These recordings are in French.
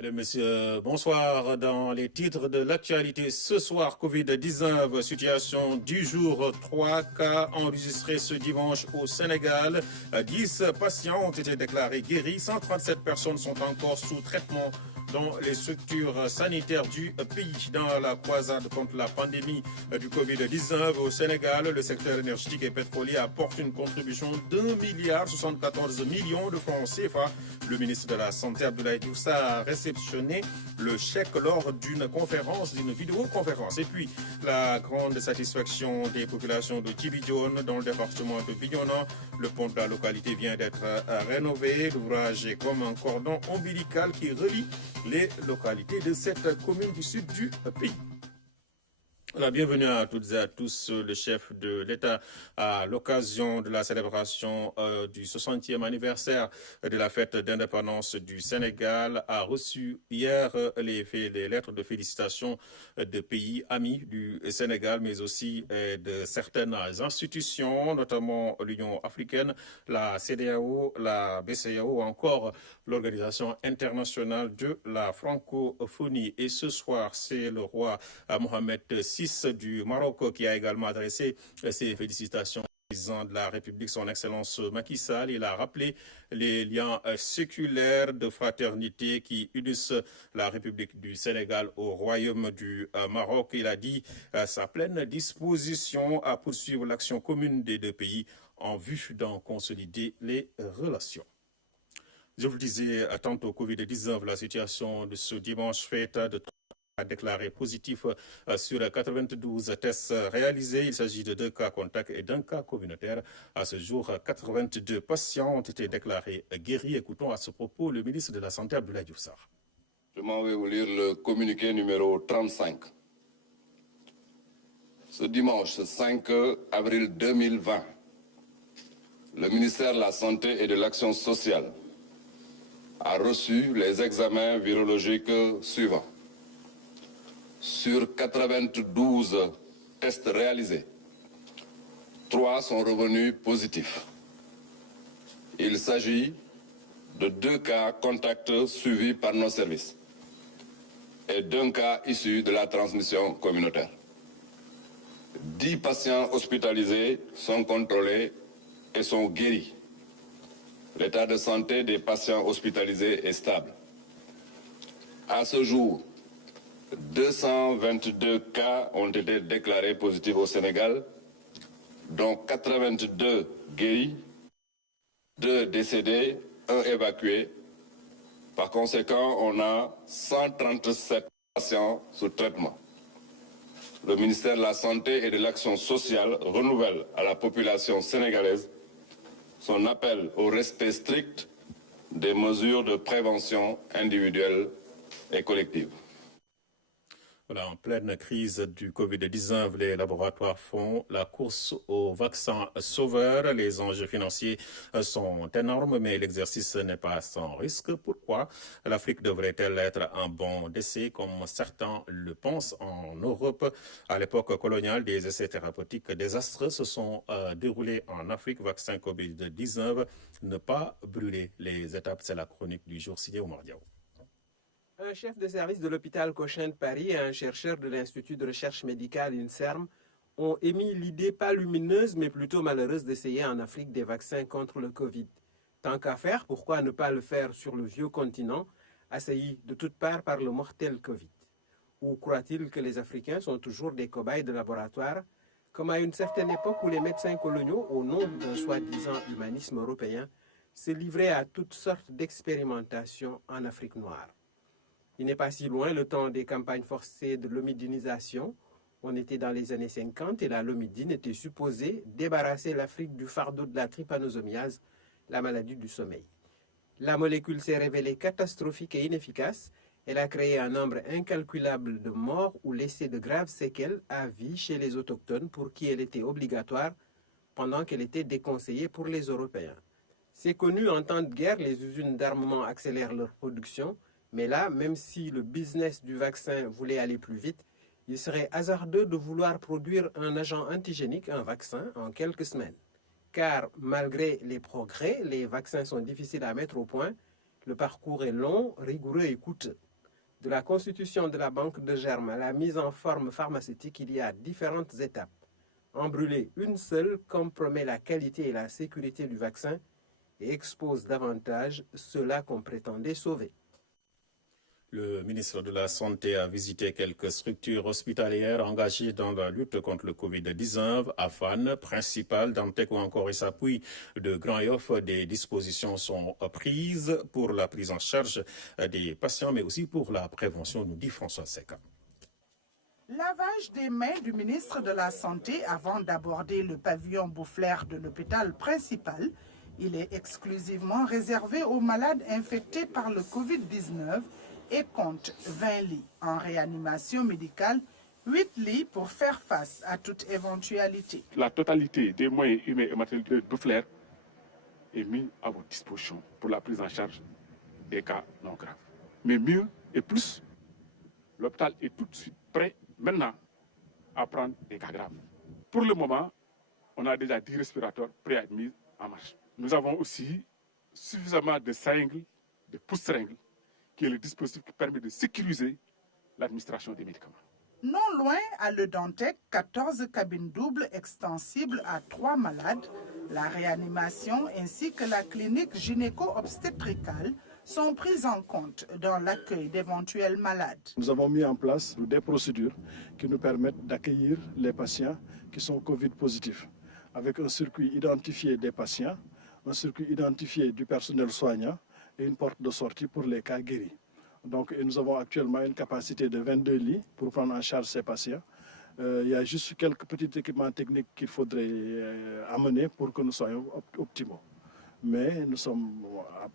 Mesdames, Messieurs, bonsoir. Dans les titres de l'actualité ce soir, Covid-19, situation du jour, 3 cas enregistrés ce dimanche au Sénégal. 10 patients ont été déclarés guéris, 137 personnes sont encore sous traitement dans les structures sanitaires du pays. Dans la croisade contre la pandémie du Covid-19 au Sénégal, le secteur énergétique et pétrolier apporte une contribution d'1,74 milliard de francs CFA. Le ministre de la Santé, Abdoulaye Diouf Sarr, a réceptionné le chèque lors d'une conférence, d'une vidéoconférence. Et puis, la grande satisfaction des populations de Djibidjon dans le département de Bignona. Le pont de la localité vient d'être rénové. L'ouvrage est comme un cordon ombilical qui relie les localités de cette commune du sud du pays. La bienvenue à toutes et à tous. Le chef de l'État, à l'occasion de la célébration du 60e anniversaire de la fête d'indépendance du Sénégal, a reçu hier les lettres de félicitations de pays amis du Sénégal, mais aussi de certaines institutions, notamment l'Union africaine, la CEDEAO, la BCEAO ou encore l'Organisation internationale de la francophonie. Et ce soir, c'est le roi Mohamed VI du Maroc qui a également adressé ses félicitations au président de la République, son Excellence Macky Sall. Il a rappelé les liens séculaires de fraternité qui unissent la République du Sénégal au Royaume du Maroc. Il a dit sa pleine disposition à poursuivre l'action commune des deux pays en vue d'en consolider les relations. Je vous le disais, tantôt Covid-19, la situation de ce dimanche fait état de a déclaré positif sur 92 tests réalisés. Il s'agit de 2 cas contacts et d'1 cas communautaire. À ce jour, 82 patients ont été déclarés guéris. Écoutons à ce propos le ministre de la Santé, Abdoulaye Diouf Sarr. Je m'en vais vous lire le communiqué numéro 35. Ce dimanche 5 avril 2020, le ministère de la Santé et de l'Action sociale a reçu les examens virologiques suivants. Sur 92 tests réalisés, 3 sont revenus positifs. Il s'agit de 2 cas contacts suivis par nos services et d'1 cas issu de la transmission communautaire. 10 patients hospitalisés sont contrôlés et sont guéris. L'état de santé des patients hospitalisés est stable. À ce jour, 222 cas ont été déclarés positifs au Sénégal, dont 82 guéris, 2 décédés, 1 évacué. Par conséquent, on a 137 patients sous traitement. Le ministère de la Santé et de l'Action sociale renouvelle à la population sénégalaise son appel au respect strict des mesures de prévention individuelle et collective. Voilà, en pleine crise du Covid-19, les laboratoires font la course aux vaccins sauveurs. Les enjeux financiers sont énormes, mais l'exercice n'est pas sans risque. Pourquoi l'Afrique devrait-elle être un banc d'essai, comme certains le pensent en Europe? À l'époque coloniale, des essais thérapeutiques désastreux se sont déroulés en Afrique. Vaccin Covid-19, ne pas brûler les étapes, c'est la chronique du jour signée Oumar Diaw. Un chef de service de l'hôpital Cochin de Paris et un chercheur de l'Institut de recherche médicale INSERM ont émis l'idée pas lumineuse mais plutôt malheureuse d'essayer en Afrique des vaccins contre le Covid. Tant qu'à faire, pourquoi ne pas le faire sur le vieux continent, assailli de toutes parts par le mortel Covid? Ou croit-il que les Africains sont toujours des cobayes de laboratoire, comme à une certaine époque où les médecins coloniaux, au nom d'un soi-disant humanisme européen, se livraient à toutes sortes d'expérimentations en Afrique noire? Il n'est pas si loin le temps des campagnes forcées de l'homidinisation. On était dans les années 50 et la lomidine était supposée débarrasser l'Afrique du fardeau de la trypanosomiase, la maladie du sommeil. La molécule s'est révélée catastrophique et inefficace. Elle a créé un nombre incalculable de morts ou laissé de graves séquelles à vie chez les autochtones pour qui elle était obligatoire pendant qu'elle était déconseillée pour les Européens. C'est connu, en temps de guerre, les usines d'armement accélèrent leur production. Mais là, même si le business du vaccin voulait aller plus vite, il serait hasardeux de vouloir produire un agent antigénique, un vaccin, en quelques semaines. Car malgré les progrès, les vaccins sont difficiles à mettre au point, le parcours est long, rigoureux et coûteux. De la constitution de la banque de germes à la mise en forme pharmaceutique, il y a différentes étapes. En brûler une seule compromet la qualité et la sécurité du vaccin et expose davantage ceux-là qu'on prétendait sauver. Le ministre de la Santé a visité quelques structures hospitalières engagées dans la lutte contre le Covid-19. À Fan, principal, Dantec ou encore Essapuis de Grand Yoff, des dispositions sont prises pour la prise en charge des patients, mais aussi pour la prévention, nous dit François Seca. Lavage des mains du ministre de la Santé avant d'aborder le pavillon Boufflers de l'hôpital principal. Il est exclusivement réservé aux malades infectés par le Covid-19 et compte 20 lits en réanimation médicale, 8 lits pour faire face à toute éventualité. La totalité des moyens humains et matériels de Boufflers est mise à votre disposition pour la prise en charge des cas non graves. Mais mieux et plus, l'hôpital est tout de suite prêt maintenant à prendre des cas graves. Pour le moment, on a déjà 10 respirateurs prêts à être mis en marche. Nous avons aussi suffisamment de seringues, de pousse-seringues, qui est le dispositif qui permet de sécuriser l'administration des médicaments. Non loin, à Le Dantec, 14 cabines doubles extensibles à 3 malades, la réanimation ainsi que la clinique gynéco-obstétricale sont prises en compte dans l'accueil d'éventuels malades. Nous avons mis en place des procédures qui nous permettent d'accueillir les patients qui sont Covid positifs, avec un circuit identifié des patients, un circuit identifié du personnel soignant et une porte de sortie pour les cas guéris. Donc, nous avons actuellement une capacité de 22 lits pour prendre en charge ces patients. Il y a juste quelques petits équipements techniques qu'il faudrait amener pour que nous soyons optimaux. Mais nous sommes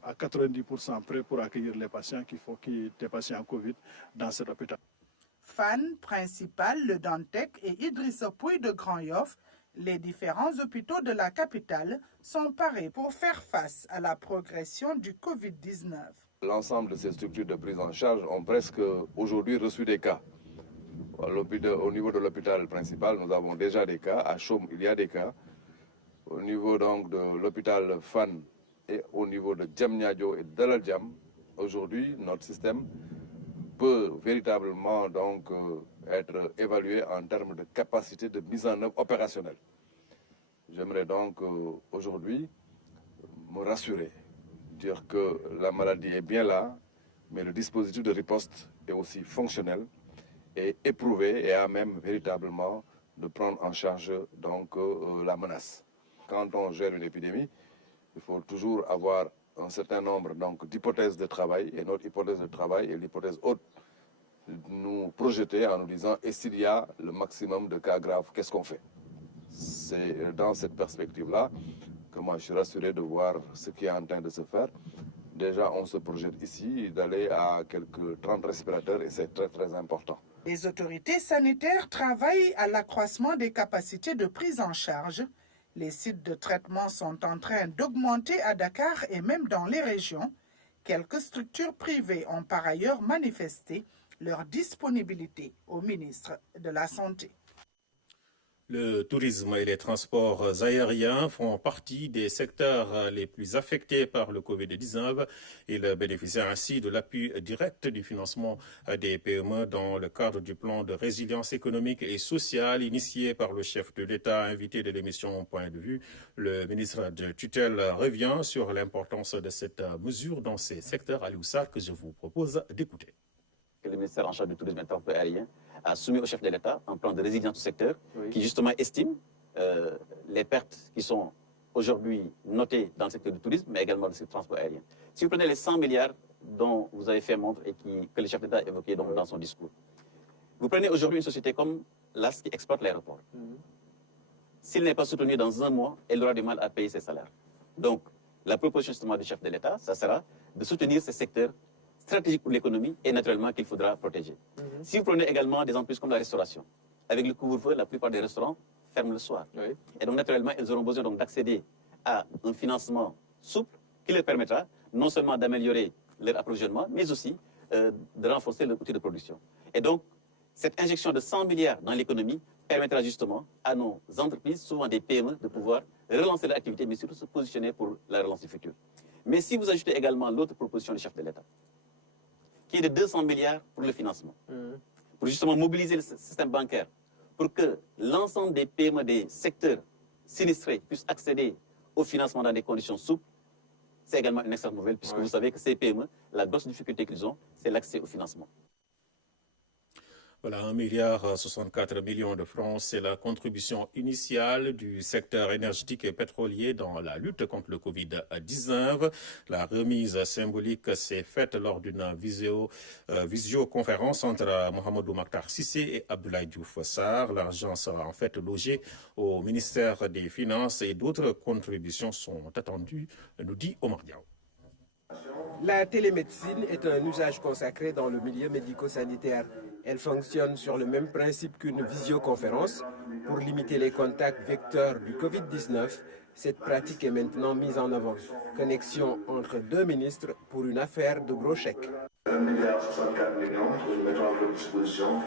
à 90% prêts pour accueillir les patients des patients Covid dans cet hôpital. Fan, principal, Le Dantec et Idrissa Pouye de Grand Yoff, les différents hôpitaux de la capitale sont parés pour faire face à la progression du Covid-19. L'ensemble de ces structures de prise en charge ont presque aujourd'hui reçu des cas. Au niveau de l'hôpital principal, nous avons déjà des cas. À Chaume, il y a des cas. Au niveau donc de l'hôpital Fan et au niveau de Diamniadio et de Dalal Jamm, aujourd'hui, notre système peut véritablement donc être évalué en termes de capacité de mise en œuvre opérationnelle. J'aimerais donc aujourd'hui me rassurer, dire que la maladie est bien là, mais le dispositif de riposte est aussi fonctionnel et éprouvé et à même véritablement de prendre en charge donc la menace. Quand on gère une épidémie, il faut toujours avoir un certain nombre d'hypothèses de travail, et notre hypothèse de travail est l'hypothèse haute, nous projeter en nous disant, et s'il y a le maximum de cas graves, qu'est-ce qu'on fait? C'est dans cette perspective-là que moi je suis rassuré de voir ce qui est en train de se faire. Déjà, on se projette ici d'aller à quelques 30 respirateurs et c'est très très important. Les autorités sanitaires travaillent à l'accroissement des capacités de prise en charge. Les sites de traitement sont en train d'augmenter à Dakar et même dans les régions. Quelques structures privées ont par ailleurs manifesté leur disponibilité au ministre de la Santé. Le tourisme et les transports aériens font partie des secteurs les plus affectés par le Covid-19. Ils bénéficient ainsi de l'appui direct du financement des PME dans le cadre du plan de résilience économique et sociale initié par le chef de l'État, invité de l'émission Point de vue. Le ministre de tutelle revient sur l'importance de cette mesure dans ces secteurs. Aliou Sarr, que je vous propose d'écouter. Le ministère en charge du tourisme et du transport aérien a soumis au chef de l'État un plan de résilience du secteur qui justement estime les pertes qui sont aujourd'hui notées dans le secteur du tourisme, mais également dans le secteur du transport aérien. Si vous prenez les 100 milliards dont vous avez fait montre et que le chef d'État a évoqué donc dans son discours, vous prenez aujourd'hui une société comme l'AS qui exploite l'aéroport. S'il n'est pas soutenu dans un mois, elle aura du mal à payer ses salaires. Donc, la proposition justement du chef de l'État, ça sera de soutenir ces secteurs stratégique pour l'économie et naturellement qu'il faudra protéger. Si vous prenez également des entreprises comme la restauration, avec le couvre-feu, la plupart des restaurants ferment le soir. Et donc naturellement, ils auront besoin d'accéder à un financement souple qui leur permettra non seulement d'améliorer leur approvisionnement, mais aussi de renforcer leur outil de production. Et donc, cette injection de 100 milliards dans l'économie permettra justement à nos entreprises, souvent des PME, de pouvoir relancer leur activité, mais surtout se positionner pour la relance du futur. Mais si vous ajoutez également l'autre proposition du chef de l'État, qui qui est de 200 milliards pour le financement. Pour justement mobiliser le système bancaire, pour que l'ensemble des PME des secteurs sinistrés puissent accéder au financement dans des conditions souples. C'est également une excellente nouvelle, puisque vous savez que ces PME, la grosse difficulté qu'ils ont, c'est l'accès au financement. Voilà, 1,64 milliard de francs, c'est la contribution initiale du secteur énergétique et pétrolier dans la lutte contre le Covid-19. La remise symbolique s'est faite lors d'une visioconférence entre Mohamedou Makhtar Cissé et Abdoulaye Diouf Sarr. L'argent sera en fait logé au ministère des Finances et d'autres contributions sont attendues, nous dit Omar Diaw. La télémédecine est un usage consacré dans le milieu médico-sanitaire. Elle fonctionne sur le même principe qu'une visioconférence. Pour limiter les contacts vecteurs du Covid-19, cette pratique est maintenant mise en avant. Connexion entre deux ministres pour une affaire de gros chèques. 1,64 milliard, nous mettons à votre disposition,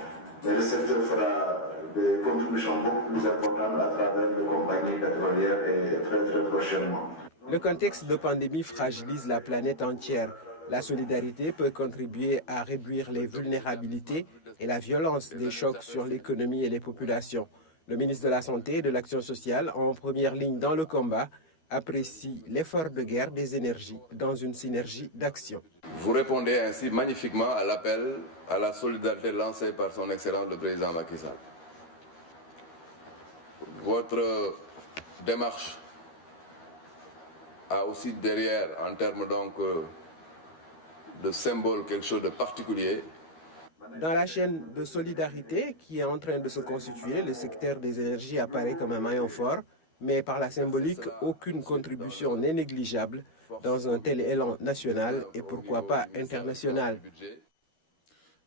mais le secteur fera des contributions beaucoup plus importantes à travers les compagnies pétrolières et très prochainement. Le contexte de pandémie fragilise la planète entière. La solidarité peut contribuer à réduire les vulnérabilités et la violence des chocs sur l'économie et les populations. Le ministre de la Santé et de l'Action sociale, en première ligne dans le combat, apprécie l'effort de guerre des énergies dans une synergie d'action. Vous répondez ainsi magnifiquement à l'appel à la solidarité lancé par son Excellence le Président Macky Sall. Votre démarche a aussi derrière, en termes donc de symbole, quelque chose de particulier. Dans la chaîne de solidarité qui est en train de se constituer, le secteur des énergies apparaît comme un maillon fort, mais par la symbolique, aucune contribution n'est négligeable dans un tel élan national et pourquoi pas international.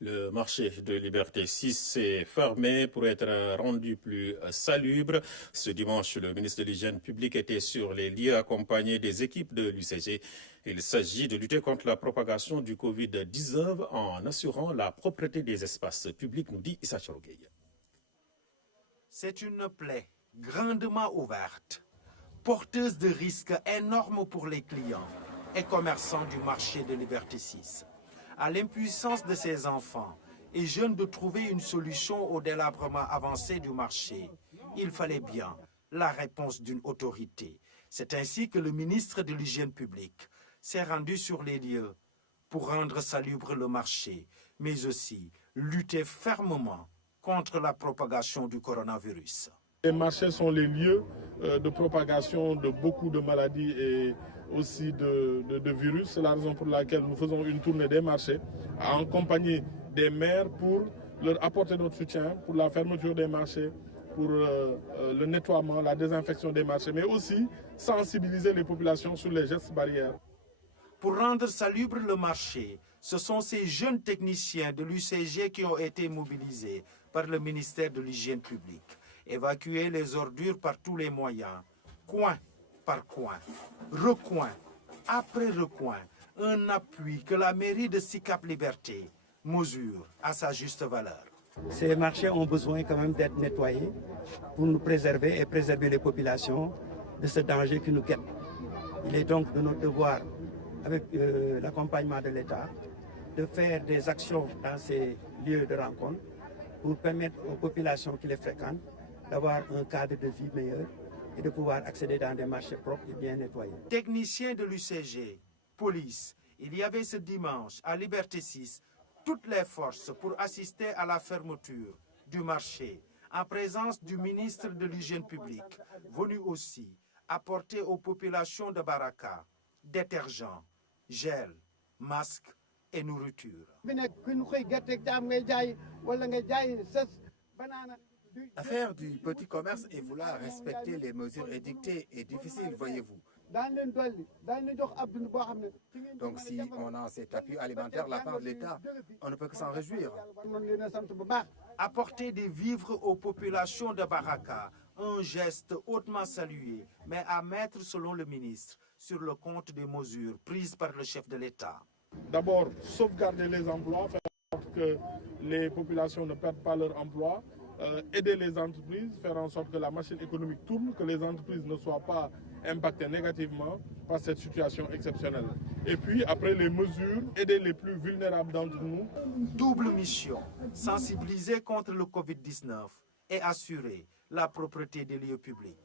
Le marché de Liberté 6 s'est fermé pour être rendu plus salubre. Ce dimanche, le ministre de l'Hygiène publique était sur les lieux accompagné des équipes de l'UCG. Il s'agit de lutter contre la propagation du Covid-19 en assurant la propreté des espaces publics, nous dit Issa Chorogay. C'est une plaie grandement ouverte, porteuse de risques énormes pour les clients et commerçants du marché de Liberté 6. À l'impuissance de ces enfants et jeunes de trouver une solution au délabrement avancé du marché, il fallait bien la réponse d'une autorité. C'est ainsi que le ministre de l'Hygiène publique s'est rendu sur les lieux pour rendre salubre le marché, mais aussi lutter fermement contre la propagation du coronavirus. Les marchés sont les lieux de propagation de beaucoup de maladies et aussi de virus. C'est la raison pour laquelle nous faisons une tournée des marchés à accompagner des maires pour leur apporter notre soutien pour la fermeture des marchés, pour le nettoiement, la désinfection des marchés, mais aussi sensibiliser les populations sur les gestes barrières. Pour rendre salubre le marché, ce sont ces jeunes techniciens de l'UCG qui ont été mobilisés par le ministère de l'Hygiène publique. Évacuer les ordures par tous les moyens, coin par coin, recoin après recoin, un appui que la mairie de Sicap Liberté mesure à sa juste valeur. Ces marchés ont besoin quand même d'être nettoyés pour nous préserver et préserver les populations de ce danger qui nous guette. Il est donc de notre devoir, avec l'accompagnement de l'État, de faire des actions dans ces lieux de rencontre pour permettre aux populations qui les fréquentent d'avoir un cadre de vie meilleur et de pouvoir accéder dans des marchés propres et bien nettoyés. Techniciens de l'UCG, police, il y avait ce dimanche à Liberté 6 toutes les forces pour assister à la fermeture du marché en présence du ministre de l'Hygiène publique, venu aussi apporter aux populations de Baraka détergents, gel, masques et nourriture. Affaire du petit commerce et vouloir respecter les mesures édictées est difficile, voyez-vous. Donc si on a cet appui alimentaire de la part de l'État, on ne peut que s'en réjouir. Apporter des vivres aux populations de Baraka, un geste hautement salué, mais à mettre, selon le ministre, sur le compte des mesures prises par le chef de l'État. D'abord, sauvegarder les emplois, faire en sorte que les populations ne perdent pas leur emploi, aider les entreprises, faire en sorte que la machine économique tourne, que les entreprises ne soient pas impactées négativement par cette situation exceptionnelle. Et puis, après les mesures, aider les plus vulnérables d'entre nous. Double mission, sensibiliser contre le Covid-19 et assurer la propreté des lieux publics.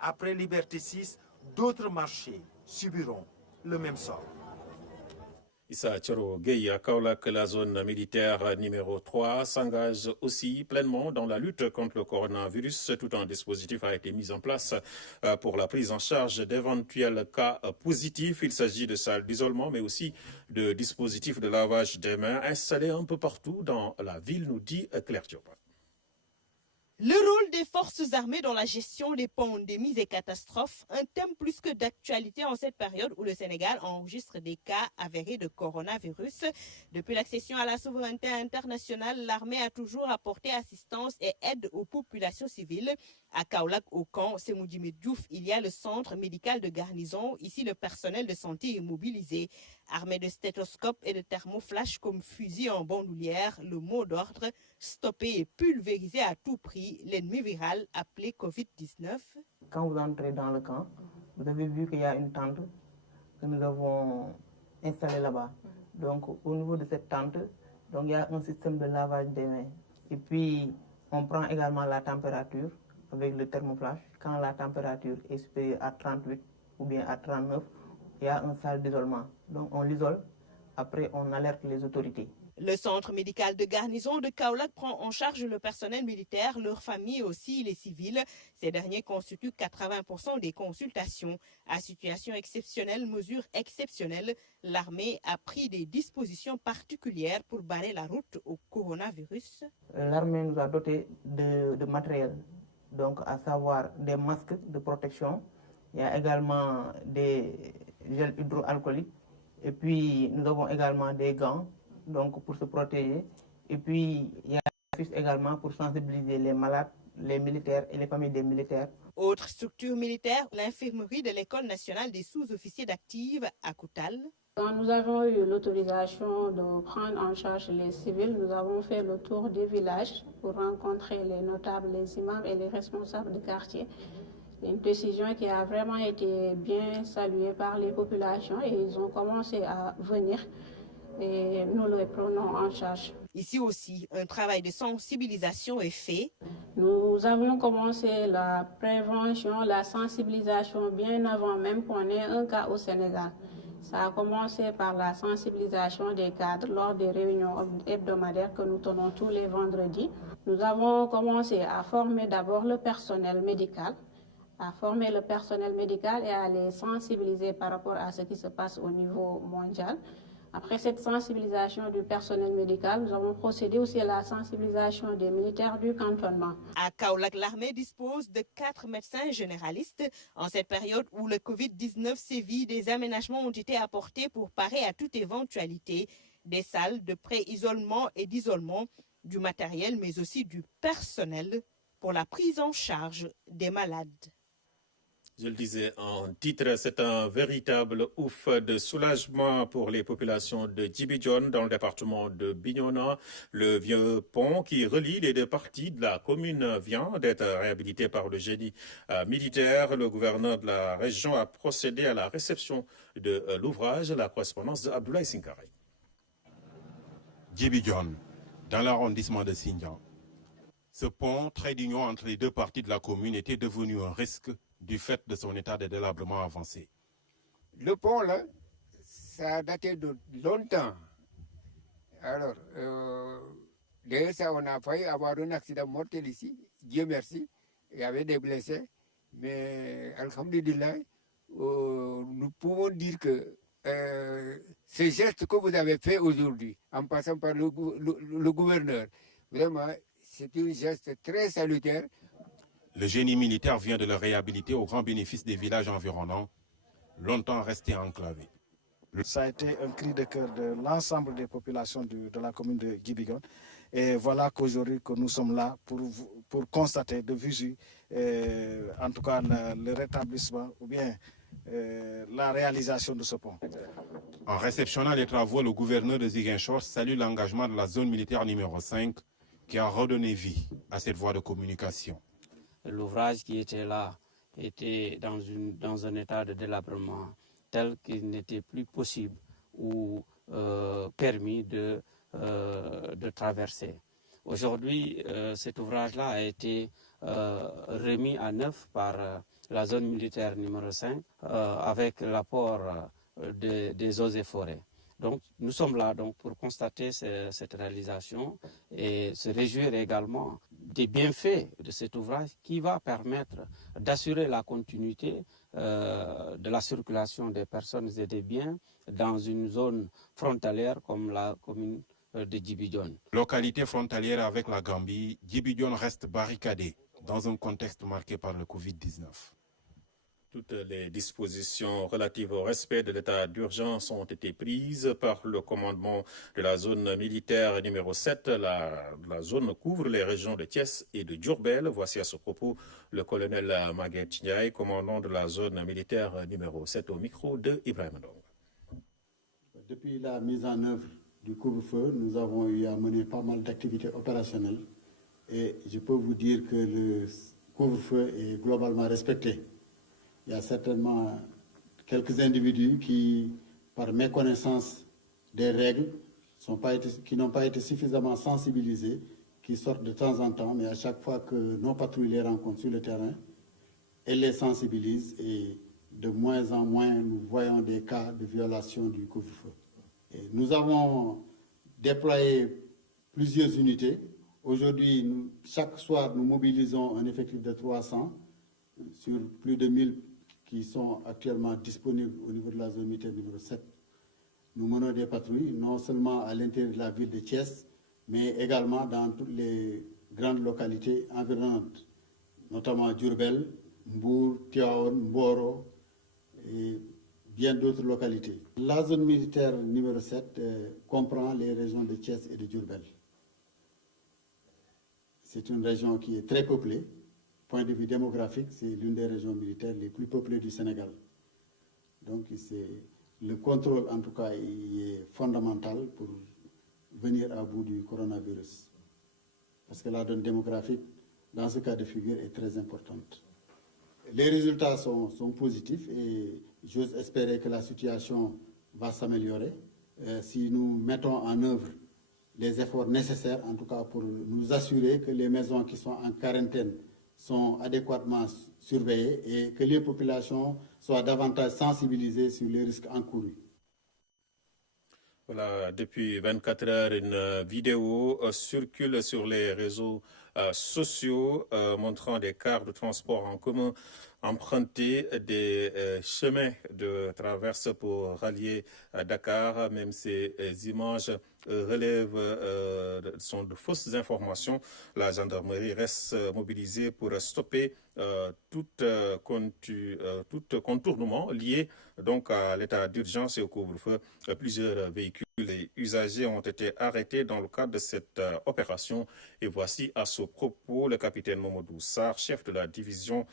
Après Liberté 6, d'autres marchés subiront le même sort. Issa Thioro Gueye à Kaolack, la zone militaire numéro 3 s'engage aussi pleinement dans la lutte contre le coronavirus. Tout un dispositif a été mis en place pour la prise en charge d'éventuels cas positifs. Il s'agit de salles d'isolement, mais aussi de dispositifs de lavage des mains installés un peu partout dans la ville, nous dit Claire Diop. Le rôle des forces armées dans la gestion des pandémies et catastrophes, un thème plus que d'actualité en cette période où le Sénégal enregistre des cas avérés de coronavirus. Depuis l'accession à la souveraineté internationale, l'armée a toujours apporté assistance et aide aux populations civiles. À Kaolack, au camp Semoudjime Diouf, il y a le centre médical de garnison. Ici, le personnel de santé est mobilisé. Armé de stéthoscopes et de thermoflash comme fusil en bandoulière, le mot d'ordre, stopper et pulvériser à tout prix l'ennemi viral appelé Covid-19. Quand vous entrez dans le camp, vous avez vu qu'il y a une tente que nous avons installée là-bas. Donc au niveau de cette tente, donc, il y a un système de lavage des mains. Et puis on prend également la température avec le thermoflash. Quand la température est supérieure à 38 ou bien à 39, il y a une salle d'isolement. Donc on l'isole, après on alerte les autorités. Le centre médical de garnison de Kaolack prend en charge le personnel militaire, leurs familles aussi, les civils. Ces derniers constituent 80% des consultations. À situation exceptionnelle, mesure exceptionnelle, l'armée a pris des dispositions particulières pour barrer la route au coronavirus. L'armée nous a doté de matériel, donc à savoir des masques de protection. Il y a également des gels hydroalcooliques. Et puis nous avons également des gants, donc pour se protéger. Et puis il y a également pour sensibiliser les malades, les militaires et les familles des militaires. Autre structure militaire, l'infirmerie de l'École nationale des sous-officiers d'active à Koutal. Quand nous avons eu l'autorisation de prendre en charge les civils, nous avons fait le tour des villages pour rencontrer les notables, les imams et les responsables de quartier. C'est une décision qui a vraiment été bien saluée par les populations et ils ont commencé à venir et nous les prenons en charge. Ici aussi, un travail de sensibilisation est fait. Nous avons commencé la prévention, la sensibilisation bien avant même qu'on ait un cas au Sénégal. Ça a commencé par la sensibilisation des cadres lors des réunions hebdomadaires que nous tenons tous les vendredis. Nous avons commencé à former d'abord le personnel médical, et à les sensibiliser par rapport à ce qui se passe au niveau mondial. Après cette sensibilisation du personnel médical, nous avons procédé aussi à la sensibilisation des militaires du cantonnement. À Kaolack, l'armée dispose de 4 médecins généralistes. En cette période où le Covid-19 sévit, des aménagements ont été apportés pour parer à toute éventualité. Des salles de pré-isolement et d'isolement, du matériel mais aussi du personnel pour la prise en charge des malades. Je le disais en titre, c'est un véritable ouf de soulagement pour les populations de Djibidjon dans le département de Bignona. Le vieux pont qui relie les deux parties de la commune vient d'être réhabilité par le génie militaire. Le gouverneur de la région a procédé à la réception de l'ouvrage. La correspondance de Abdoulaye Sinkare. Djibidjon, dans l'arrondissement de Sindian. Ce pont, trait d'union entre les deux parties de la commune, était devenu un risque du fait de son état de délabrement avancé. Le pont, là, ça a daté de longtemps. Alors, d'ailleurs, ça, on a failli avoir un accident mortel ici, Dieu merci, il y avait des blessés, mais, alhamdulillah, nous pouvons dire que ce geste que vous avez fait aujourd'hui, en passant par le gouverneur, vraiment, c'est un geste très salutaire. Le génie militaire vient de le réhabiliter au grand bénéfice des villages environnants, longtemps restés enclavés. Ça a été un cri de cœur de l'ensemble des populations de la commune de Djibidjon. Et voilà qu'aujourd'hui que nous sommes là pour constater de visu, en tout cas le rétablissement ou bien la réalisation de ce pont. En réceptionnant les travaux, le gouverneur de Ziguinchor salue l'engagement de la zone militaire numéro 5 qui a redonné vie à cette voie de communication. L'ouvrage qui était là était dans un état de délabrement tel qu'il n'était plus possible ou permis de traverser. Aujourd'hui, cet ouvrage-là a été remis à neuf par la zone militaire numéro 5 avec l'apport des eaux et forêts. Donc, nous sommes là donc, pour constater cette réalisation et se réjouir également des bienfaits de cet ouvrage qui va permettre d'assurer la continuité de la circulation des personnes et des biens dans une zone frontalière comme la commune de Djibidione. Localité frontalière avec la Gambie, Djibidione reste barricadée dans un contexte marqué par le Covid-19. Toutes les dispositions relatives au respect de l'état d'urgence ont été prises par le commandement de la zone militaire numéro 7. La zone couvre les régions de Thiès et de Diourbel. Voici à ce propos le colonel Maguette Ndiaye, commandant de la zone militaire numéro 7 au micro de Ibrahim Ndong. Depuis la mise en œuvre du couvre-feu, nous avons eu à mener pas mal d'activités opérationnelles et je peux vous dire que le couvre-feu est globalement respecté. Il y a certainement quelques individus qui, par méconnaissance des règles, qui n'ont pas été suffisamment sensibilisés, qui sortent de temps en temps, mais à chaque fois que nos patrouilles les rencontrent sur le terrain, elles les sensibilisent et de moins en moins nous voyons des cas de violation du couvre-feu. Nous avons déployé plusieurs unités. Aujourd'hui, chaque soir, nous mobilisons un effectif de 300 sur plus de 1000 qui sont actuellement disponibles au niveau de la zone militaire numéro 7. Nous menons des patrouilles, non seulement à l'intérieur de la ville de Thiès, mais également dans toutes les grandes localités environnantes, notamment Diourbel, Mbour, Tivaouane, Mboro et bien d'autres localités. La zone militaire numéro 7 comprend les régions de Thiès et de Diourbel. C'est une région qui est très peuplée. Point de vue démographique, c'est l'une des régions militaires les plus peuplées du Sénégal. Donc le contrôle, en tout cas, est fondamental pour venir à bout du coronavirus. Parce que la donne démographique, dans ce cas de figure, est très importante. Les résultats sont positifs et j'ose espérer que la situation va s'améliorer si nous mettons en œuvre les efforts nécessaires, en tout cas pour nous assurer que les maisons qui sont en quarantaine sont adéquatement surveillées et que les populations soient davantage sensibilisées sur les risques encourus. Voilà, depuis 24 heures, une vidéo circule sur les réseaux sociaux montrant des cars de transport en commun emprunter des chemins de traverse pour rallier Dakar. Même ces images sont de fausses informations. La gendarmerie reste mobilisée pour stopper tout contournement lié donc à l'état d'urgence et au couvre-feu. Plusieurs véhicules et usagers ont été arrêtés dans le cadre de cette opération. Et voici à ce propos le capitaine Momodou Sarr, chef de la division,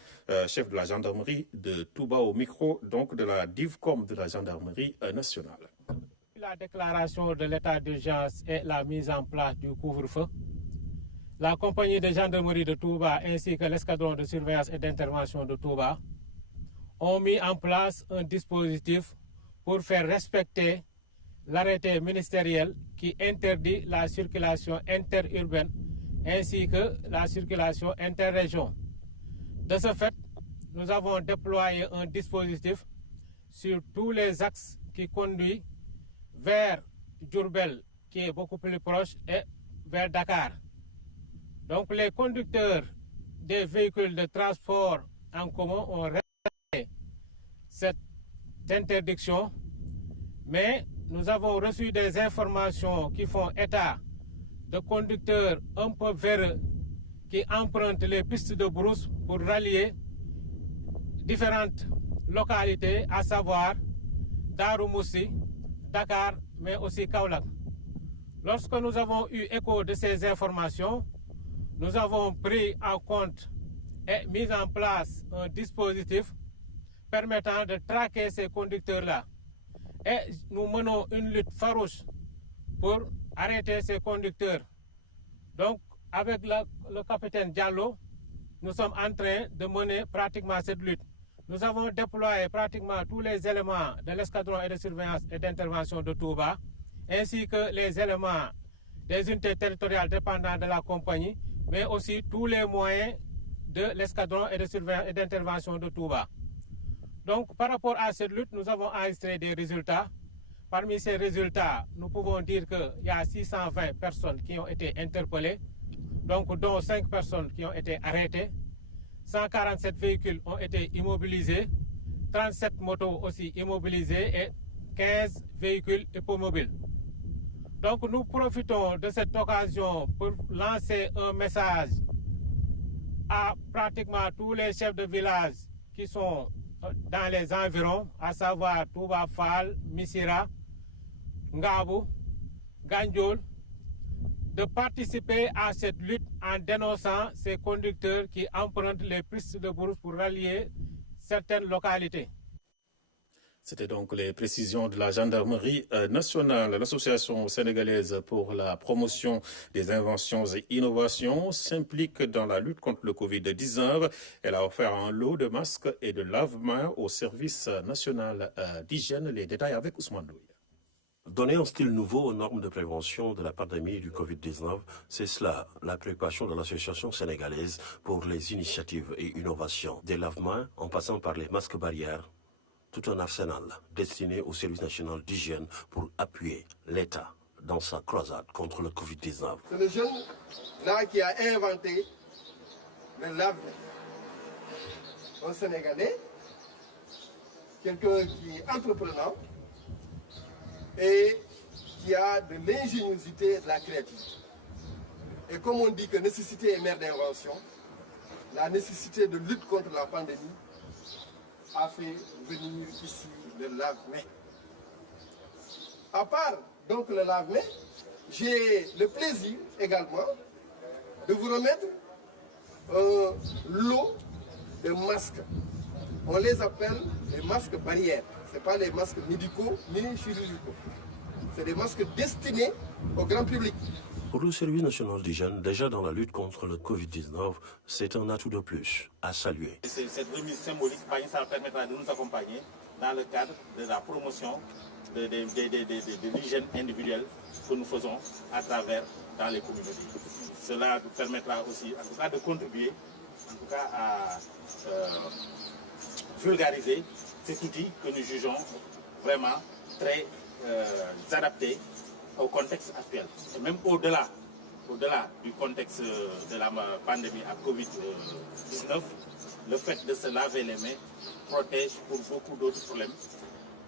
chef de la gendarmerie de Touba au micro donc de la DIVCOM de la gendarmerie nationale. La déclaration de l'état d'urgence et la mise en place du couvre-feu, la compagnie de gendarmerie de Touba ainsi que l'escadron de surveillance et d'intervention de Touba ont mis en place un dispositif pour faire respecter l'arrêté ministériel qui interdit la circulation interurbaine ainsi que la circulation interrégion. De ce fait, nous avons déployé un dispositif sur tous les axes qui conduisent vers Diourbel, qui est beaucoup plus proche, et vers Dakar. Donc les conducteurs des véhicules de transport en commun ont respecté cette interdiction, mais nous avons reçu des informations qui font état de conducteurs un peu véreux qui empruntent les pistes de brousse pour rallier différentes localités, à savoir Darou Moussi, Dakar, mais aussi Kaolack. Lorsque nous avons eu écho de ces informations, nous avons pris en compte et mis en place un dispositif permettant de traquer ces conducteurs-là. Et nous menons une lutte farouche pour arrêter ces conducteurs. Donc, avec le capitaine Diallo, nous sommes en train de mener pratiquement cette lutte. Nous avons déployé pratiquement tous les éléments de l'escadron et de surveillance et d'intervention de Touba, ainsi que les éléments des unités territoriales dépendant de la compagnie, mais aussi tous les moyens de l'escadron et de surveillance et d'intervention de Touba. Donc, par rapport à cette lutte, nous avons enregistré des résultats. Parmi ces résultats, nous pouvons dire qu'il y a 620 personnes qui ont été interpellées, donc dont 5 personnes qui ont été arrêtées. 147 véhicules ont été immobilisés, 37 motos aussi immobilisées et 15 véhicules hippomobiles. Donc nous profitons de cette occasion pour lancer un message à pratiquement tous les chefs de village qui sont dans les environs, à savoir Touba Fall, Missira, Ngabou, Gandiol, de participer à cette lutte en dénonçant ces conducteurs qui empruntent les pistes de bourse pour rallier certaines localités. C'était donc les précisions de la gendarmerie nationale. L'Association sénégalaise pour la promotion des inventions et innovations s'implique dans la lutte contre le Covid-19. Elle a offert un lot de masques et de lave-mains au service national d'hygiène. Les détails avec Ousmane Douye. Donner un style nouveau aux normes de prévention de la pandémie du Covid-19, c'est cela, la préoccupation de l'Association sénégalaise pour les initiatives et innovations. Des lave-mains en passant par les masques barrières, tout un arsenal destiné au service national d'hygiène pour appuyer l'État dans sa croisade contre le Covid-19. C'est le jeune là qui a inventé le lave-mains. Un Sénégalais, quelqu'un qui est entreprenant et qui a de l'ingéniosité et de la créativité. Et comme on dit que nécessité est mère d'invention, la nécessité de lutte contre la pandémie a fait venir ici le lave-mains. À part donc le lave-mains, j'ai le plaisir également de vous remettre un lot de masques. On les appelle les masques barrières. Ce n'est pas les masques médicaux ni chirurgicaux. C'est des masques destinés au grand public. Pour le service national d'hygiène, déjà dans la lutte contre le Covid-19, c'est un atout de plus à saluer. Cette remise symbolique, ça permettra de nous accompagner dans le cadre de la promotion de l'hygiène individuelle que nous faisons à travers dans les communautés. Cela nous permettra aussi, en tout cas, de contribuer à vulgariser cet outil que nous jugeons vraiment très adapté au contexte actuel. Et même au-delà du contexte de la pandémie à Covid-19, le fait de se laver les mains protège pour beaucoup d'autres problèmes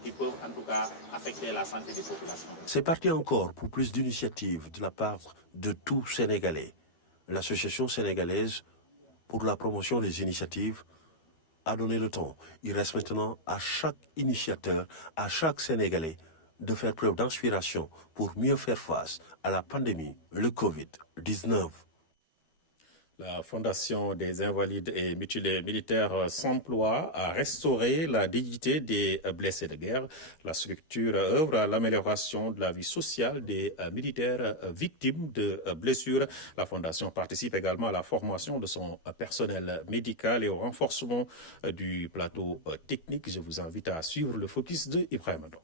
qui peuvent en tout cas affecter la santé des populations. C'est parti encore pour plus d'initiatives de la part de tout Sénégalais. L'Association sénégalaise pour la promotion des initiatives a donné le temps. Il reste maintenant à chaque initiateur, à chaque Sénégalais, de faire preuve d'inspiration pour mieux faire face à la pandémie, le Covid-19. La Fondation des Invalides et Mutilés Militaires s'emploie à restaurer la dignité des blessés de guerre. La structure œuvre à l'amélioration de la vie sociale des militaires victimes de blessures. La Fondation participe également à la formation de son personnel médical et au renforcement du plateau technique. Je vous invite à suivre le focus de Ibrahim Ndong.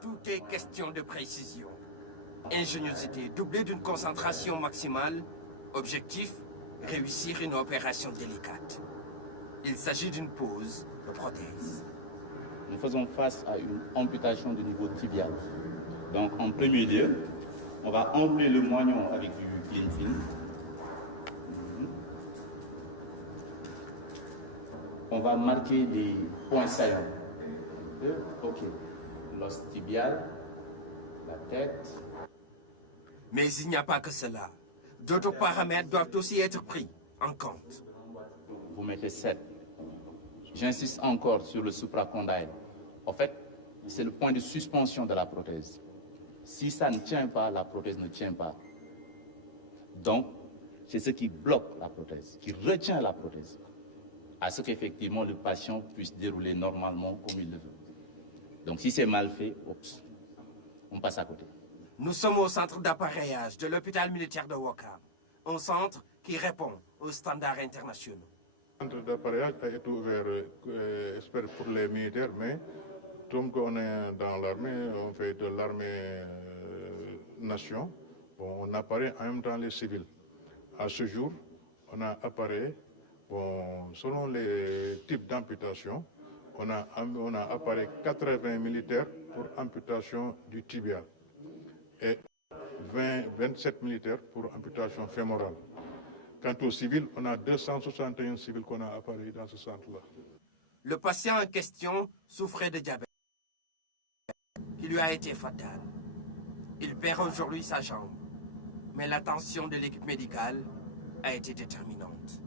Tout est question de précision. Ingéniosité doublée d'une concentration maximale. Objectif, réussir une opération délicate. Il s'agit d'une pose de prothèse. Nous faisons face à une amputation du niveau tibial. Donc en premier lieu, on va enrouler le moignon avec du clean film. On va marquer les points saillants. Ok. L'os tibial, la tête. Mais il n'y a pas que cela. D'autres paramètres doivent aussi être pris en compte. Vous mettez 7. J'insiste encore sur le supracondyle. En fait, c'est le point de suspension de la prothèse. Si ça ne tient pas, la prothèse ne tient pas. Donc, c'est ce qui bloque la prothèse, qui retient la prothèse, à ce qu'effectivement le patient puisse dérouler normalement comme il le veut. Donc si c'est mal fait, oups, on passe à côté. Nous sommes au centre d'appareillage de l'hôpital militaire de Ouakam, un centre qui répond aux standards internationaux. Le centre d'appareillage a été ouvert pour les militaires, mais comme on est dans l'armée, on fait de l'armée nation, on apparaît en même temps les civils. À ce jour, on a appareillé, selon les types d'amputation, on a appareillé 80 militaires pour amputation du tibia et 27 militaires pour amputation fémorale. Quant aux civils, on a 261 civils qu'on a appareillés dans ce centre-là. Le patient en question souffrait de diabète, qui lui a été fatal. Il perd aujourd'hui sa jambe, mais l'attention de l'équipe médicale a été déterminante.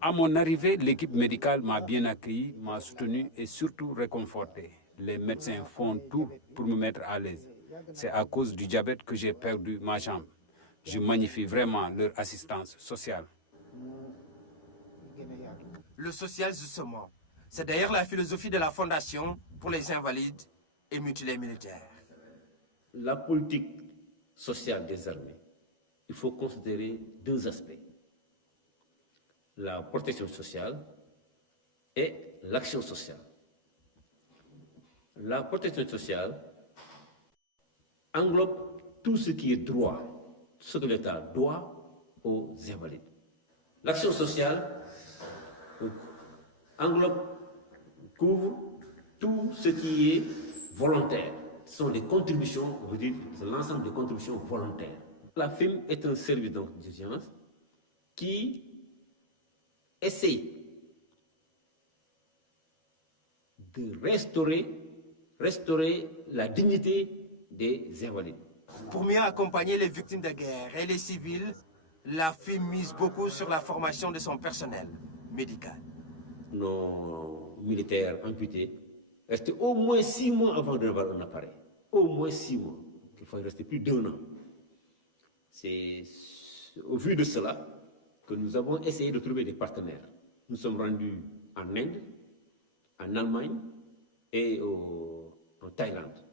À mon arrivée, l'équipe médicale m'a bien accueilli, m'a soutenu et surtout réconforté. Les médecins font tout pour me mettre à l'aise. C'est à cause du diabète que j'ai perdu ma jambe. Je magnifie vraiment leur assistance sociale. Le social justement, c'est d'ailleurs la philosophie de la Fondation pour les invalides et mutilés militaires. La politique sociale des armées, il faut considérer deux aspects. La protection sociale et l'action sociale. La protection sociale englobe tout ce qui est droit, ce que l'État doit aux invalides. L'action sociale couvre tout ce qui est volontaire. Ce sont des contributions, on veut dire, c'est l'ensemble des contributions volontaires. La FIM est un service d'urgence qui essaie de restaurer la dignité des invalides. Pour mieux accompagner les victimes de guerre et les civils, la FIM mise beaucoup sur la formation de son personnel médical. Nos militaires amputés restent au moins 6 mois avant d'avoir un appareil. Au moins 6 mois. Il faut rester plus d'1 an. C'est au vu de cela que nous avons essayé de trouver des partenaires. Nous sommes rendus en Inde, en Allemagne et en Thaïlande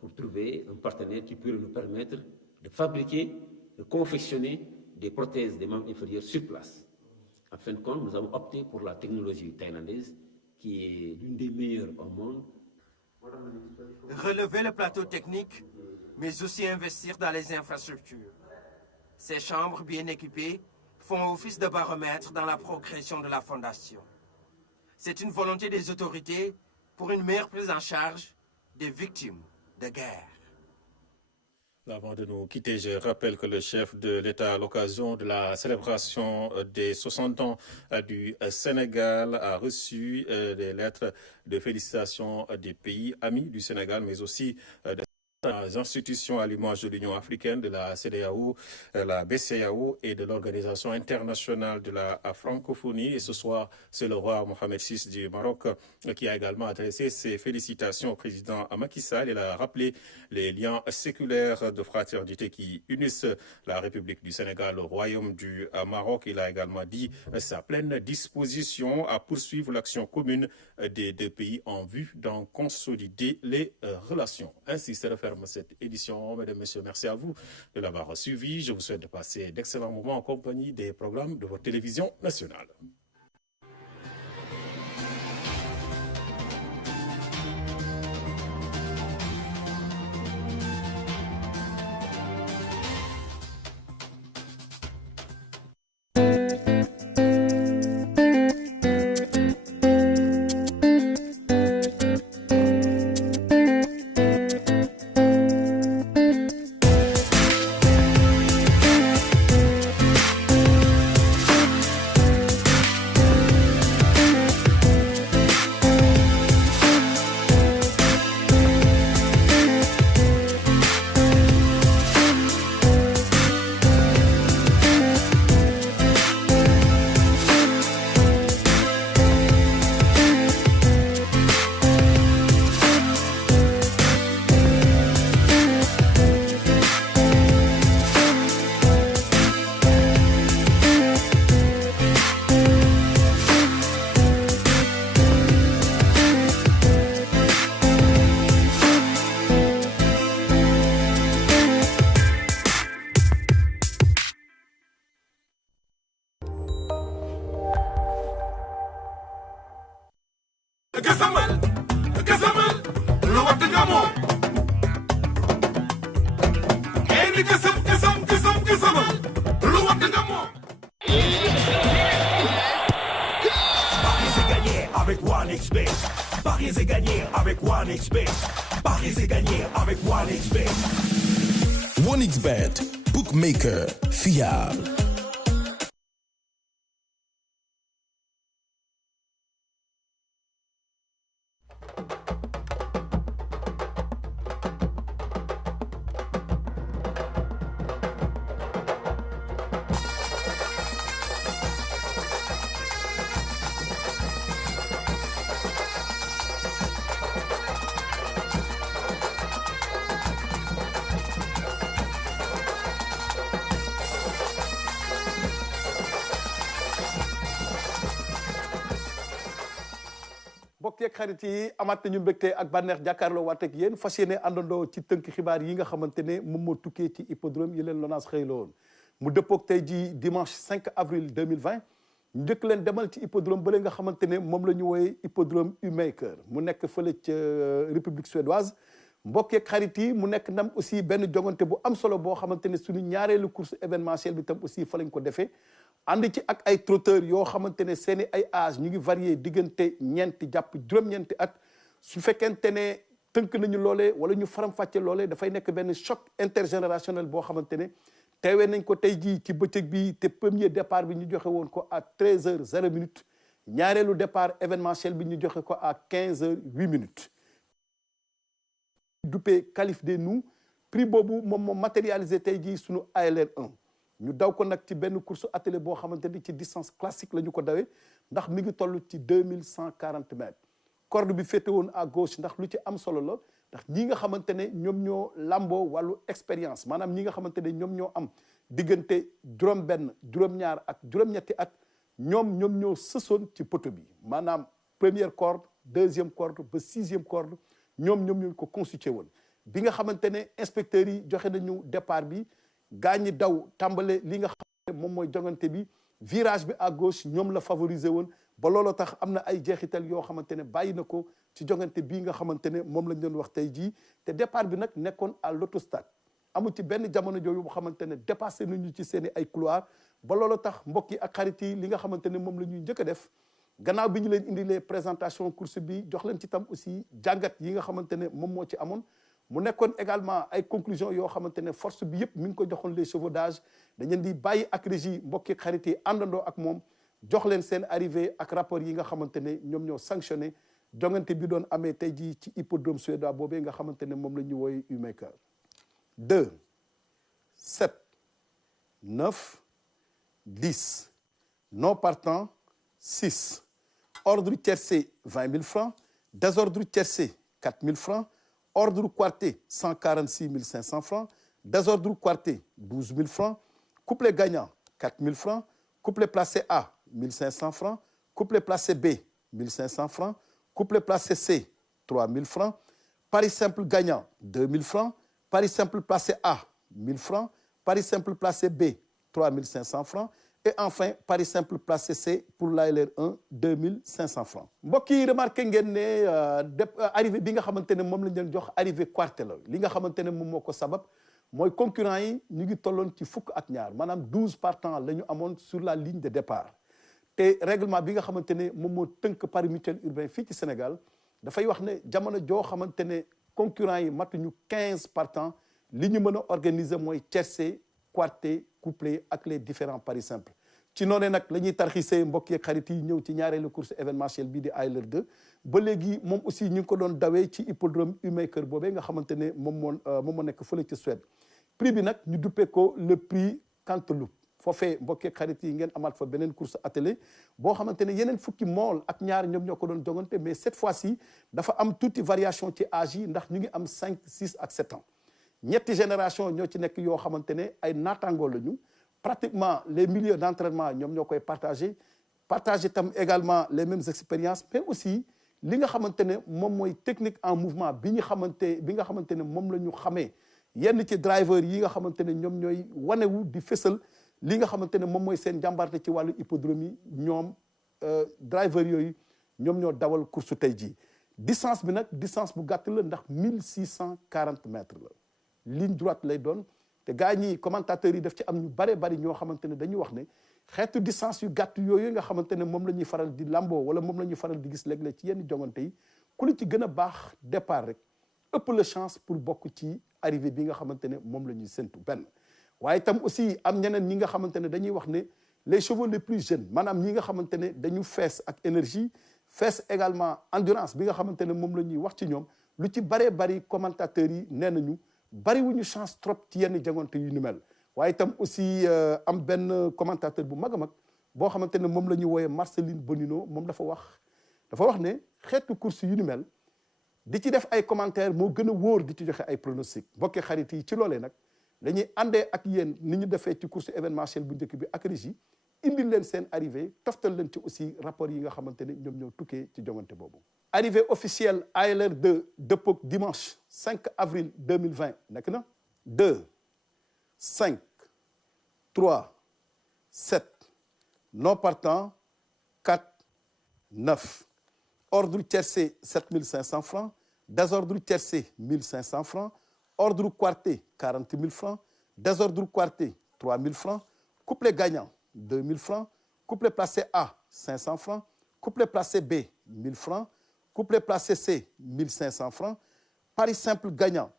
pour trouver un partenaire qui pourrait nous permettre de fabriquer, de confectionner des prothèses des membres inférieurs sur place. En fin de compte, nous avons opté pour la technologie thaïlandaise qui est l'une des meilleures au monde. Relever le plateau technique, mais aussi investir dans les infrastructures. Ces chambres bien équipées font office de baromètre dans la progression de la Fondation. C'est une volonté des autorités pour une meilleure prise en charge des victimes de guerre. Avant de nous quitter, je rappelle que le chef de l'État, à l'occasion de la célébration des 60 ans du Sénégal, a reçu des lettres de félicitations des pays amis du Sénégal, mais aussi des institutions à l'image de l'Union africaine, de la CEDEAO, la BCEAO et de l'Organisation internationale de la francophonie. Et ce soir, c'est le roi Mohamed VI du Maroc qui a également adressé ses félicitations au président Macky Sall. Il a rappelé les liens séculaires de fraternité qui unissent la République du Sénégal au Royaume du Maroc. Il a également dit sa pleine disposition à poursuivre l'action commune des deux pays en vue d'en consolider les relations. Ainsi se referme cette édition. Mesdames, Messieurs, merci à vous de l'avoir suivi. Je vous souhaite de passer d'excellents moments en compagnie des programmes de votre télévision nationale. c'est gagné avec OneXBet. Paris c'est gagné avec OneXBet. OneXBet, bookmaker fiable. mbokk yeeg xarit yi amaat nañu mbégte ak bànneex jàkkaarloo waat ak yéen fas yéene àndandoo ci tënk xibaar yi nga xamante ne moom moo tukkee ci hippodrome yi leen LONASE xëy la woon mu dëppoog tey ji dimanche 5 avril 2020 ñu njëkk leen demal ci hippodrome bële nga xamante ne moom la ñu wooye hippodrome Umeker mu nekk fële ca République suédoise mbokk yeeg xarit yi mu nekk ndam aussi benn jongante bu am solo boo xamante ne suñu ñaareelu course événementielle bi tam aussi fa lañ ko defee ànd ci ak ay trotteurs yoo xamante ne seeni ay âge ñu ngi varié diggante ñeenti jàpp juróom-ñeenti at su fekkente ne tënk nañu loolee wala ñu faram-fàcce loolee dafay nekk benn choc intergénérationnel boo xamante ne teewee nañ ko tey jii ci bëccëg bi te premier départ bi ñu joxe woon ko à 13h00 ñaareelu départ événementiel bi ñu joxe ko à 15h08 duppee Calif des Nous prix boobu moom moo matérialisé tey jii suñu ALR 1 ñu daw ko nag ci benn course attelé boo xamante ni ci distance classique la ñu ko dawee ndax mi ngi toll ci 2140 mètres corde bi féete woon à gauche ndax lu ci am solo la ndax ñi nga xamante ne ñoom ñoo lamboo wàllu expérience maanaam ñi nga xamante ne ñoom ñoo am diggante juróom-benn juróom-ñaar ak juróom-ñetti at ñoom ñoo sësoon ci poto bi maanaam première corde deuxième corde ba sixième corde ñoom ñoo ko constitué woon bi nga xamante ne inspecteurs yi joxe nañu départ bi gaa ñi daw tàmbale li nga xam ne moom mooy jongante bi virage bi à gauche ñoom la favoriser woon ba looloo tax am na ay jeexital yoo xamante ne bàyyi na ko ci jongante bii nga xamante ne moom lañ doon wax tey jii te départ bi nag nekkoon à l'autostade amu ci benn jamono jooju boo xamante ne dépassé nañu ci seen i ay couloir ba looloo tax mbokk yi ak xarit yi li nga xamante ne moom la ñuy njëkk a def gannaaw bi ñu leen indilee présentation course bi jox leen ci tam aussi jàngat yi nga xamante ne moom moo ci amoon mu nekkoon également ay conclusions yoo xamante ne force bi yëpp mi ngi ko joxoon les chevaudages dañ leen di bàyyi ak régie mbokki xarit yi àndandoo ak moom jox leen seen arrivée ak rapport yi nga xamante ne ñoom ñoo sanctionné jongante bi doon amee tey jii ci hippodrome suédois boobee nga xamante ne moom la ñu wooy Umeker 2 7 9 10 non partant 6 ordre tiercé 20 000 francs désordre tiercé 4 000 francs ordre quarté 146 500 francs désordre quarté 12 000 francs couplet gagnant 4 000 francs couplet placé A 1 500 francs couplet placé B 1 500 francs couplet placé C 3 000 francs pari simple gagnant 2 000 francs pari simple placé A 1 000 francs pari simple placé B 3 500 francs et enfin pari simple placé C pour l'ALR 1 2 500 francs mbokk yi remarqué ngeen ne arrivé bi nga xamante ne moom lañ leen jox arrivé quarté la li nga xamante ne moom moo ko sabab mooy concurrent yi ñu ngi tolloon ci fukk ak ñaar maanaam 12 partants la ñu amoon sur la ligne de départ te règlement bi nga xamante ne moom moo tënk pari mutuel urbain fii ci Sénégal dafay wax ne jamono joo xamante ne concurrent yi matuñu 15 partants li ñu mën a organiser mooy tiercé quarté couplé ak les différents paris simples ci noonu nag la ñuy tarxisee mbokk yeeg xarit yi ñëw ci ñaareelu course événementielle bii di ALR 2 ba léegi moom aussi ñu ngi ko doon dawee ci hippodrome Umeker boobee nga xamante ne moom moo nekk fële ci Suède prix bi nag ñu duppee ko le prix Canteloupe foofee mbokk yeeg xarit yi ngeen amaat fa beneen course attelée boo xamante ne yeneen fukki mool ak ñaar ñoom ñoo ko doon jongante mais cette fois-ci dafa am tuuti variation ci âge yi ndax ñu ngi am 5 6 ak 7 ans ñetti génération ñoo ci nekk yoo xamante ne ay naataangoo lañu pratiquement les milieux d'entraînement ñoom ñoo koy partagé tam également les mêmes expériences mais aussi li nga xamante ne moom mooy technique en mouvement bi nga xamante ne moom la ñu xamee yenn ci driver yi nga xamante ne ñoom ñooy wanewu di fësal li nga xamante ne moom mooy seen jàmbarte ci wàllu hippodrome yi ñoom driver yooyu ñoom ñoo dawal course tey jii distance bi nag distance bu gàtt la ndax 1640 mètres la ligne droite lay doon te gars ñi commentateurs yi daf ci am ñu bare bari ñoo xamante ne dañuy wax ne xeetu distance yu gàtt yooyu nga xamante ne moom la ñuy faral di lamboo wala moom la ñuy faral di gis léeg-léeg ci yenn jongante yi ku li ci gën a baax départ rek ëpp la chance pour bokk ci arrivée bi nga xamante ne moom la ñuy séntu benn. waaye itam aussi am ñeneen ñi nga xamante ne dañuy wax ne les chevaux les plus jeunes maanaam ñi nga xamante ne dañu fees ak énergie fees également endurance bi nga xamante ne moom la ñuy wax ci ñoom lu ci baree bari commentateurs yi nee nañu bariwuñu chance trop ci yenn jangante yu ni mel. waaye itam aussi am benn commentateur bu mag a mag boo xamante ne moom la ñuy wooyee Marceline Bonino moom dafa wax ne xeetu course yu ni mel di ci def ay commentaires moo gën a wóor di ci joxe ay pronostic mbokki xarit yi ci loolee nag dañuy àndee ak yéen ni ñu defee ci course événementielle bu njëkk bi ak régie indil leen seen arrivée toftal leen ci aussi rapport yi nga xamante ne ñoom ñoo tukkee ci jongante boobu. arrivée officielle ALR 2 dëppook dimanche 5 avril 2020 nekk na 2 5 3 7 non partant 4 9 ordre tiercé 7500 francs, désordre tiercé 1500 francs, ordre quarté 40 000 francs, désordre quarté 3 000 francs, couplet gagnant 2 000 francs, couplet placé A 500 francs, couplet placé B 1 000 francs, couplet placé C 1 500 francs, pari simple gagnant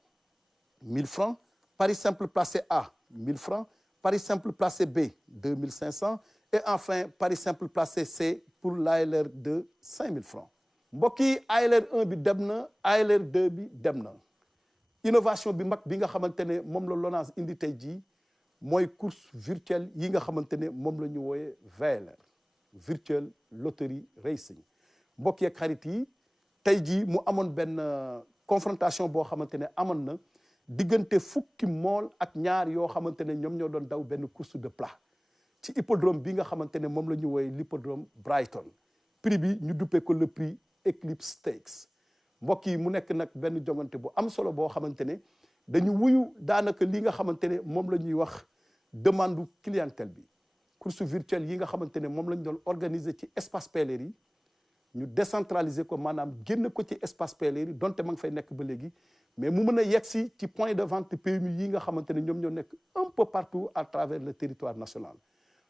1 000 francs, pari simple placé A 1 000 francs, pari simple placé B 2 500 et enfin pari simple placé C pour l'ALR 2 5 000 francs. mbokk yi ALR 1 bi dem na ALR 2 bi dem na innovation bi mag bi nga xamante ne moom la LONASE indi tey jii mooy course virtuelle yi nga xamante ne moom la ñu wooyee VLR virtual lottery racing mbokk yeeg xarit yi tey jii mu amoon benn confrontation boo xamante ne amoon na diggante fukki mool ak ñaar yoo xamante ne ñoom ñoo doon daw benn course de plat ci hippodrome bi nga xamante ne moom la ñu wooyee l'hippodrome Brighton prix bi ñu duppee ko le prix Eclipse Stakes mbokk yi mu nekk nag benn jongante bu am solo boo xamante ne dañu wuyu daanaka li nga xamante ne moom la ñuy wax demande clientèle bi course virtuelle yi nga xamante ne moom la ñu doon organiser ci espace PLR yi ñu décentraliser ko maanaam génn ko ci espace PLR yi donte ma ngi fay nekk ba léegi mais mu mën a yegsi ci point de vente PMU yi nga xamante ne ñoom ñoo nekk un peu partout à travers le territoire national.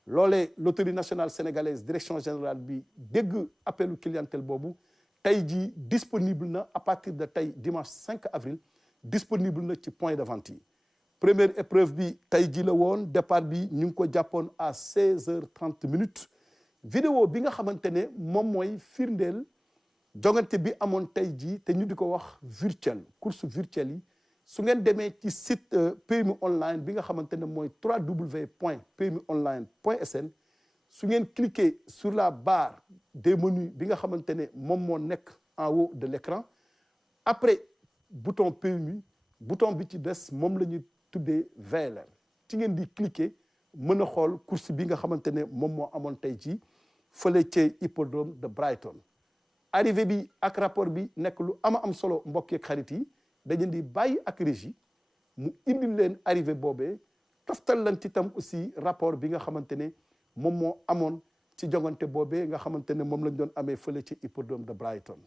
loolee loterie nationale sénégalaise direction générale bi dégg appelu clientèle boobu tey jii disponible na à partir de tey dimanche 5 avril disponible na ci point de vente yi première épreuve bi tey jii la woon départ bi ñu ngi ko jàppoon à 16h30 minutes vidéo bi nga xamante ne moom mooy firndeel jongante bi amoon tey jii te ñu di ko wax virtuel course virtuelle yi su ngeen demee ci site PMU online bi nga xamante ne mooy www.pmuonline.sn su ngeen cliquer sur la barre des menus bi nga xamante ne moom moo nekk en haut de l'écran après bouton PMU bouton bi ci des moom la ñuy tuddee VLR ci ngeen di cliquer mën a xool course bi nga xamante ne moom moo amoon tey jii fële ca hippodrome de Brighton arrivée bi ak rapport bi nekk lu am solo mbokk yeeg xarit yi dañu di bàyyi ak régie mu indil leen arrivée boobee toftal leen ci tam aussi rapport bi nga xamante ne moom moo amoon ci jongante boobee nga xamante ne moom lañ doon amee fële ci hippodrome de Brighton.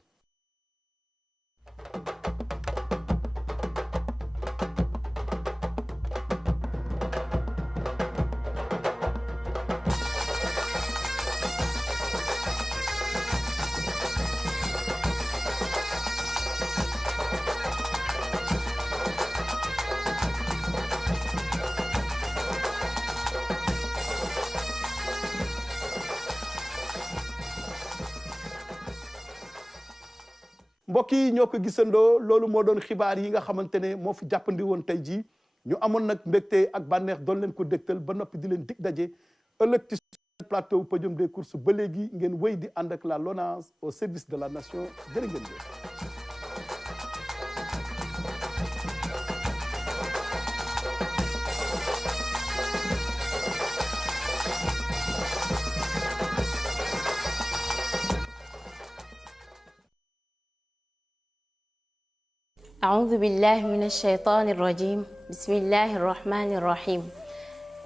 mbokk yi ñoo ko gisandoo loolu moo doon xibaar yi nga xamante ne moo fi jàppandi woon tey jii ñu amoon nag mbégte ak bànneex doon leen ko dégtal ba noppi di leen dig daje ëllëg ci plateau podium des courses ba léegi ngeen wéy di ànd ak la LONASE au service de la nation jërë ngeen jëf. أعوذ بالله من الشيطان الرجيم بسم الله الرحمن الرحيم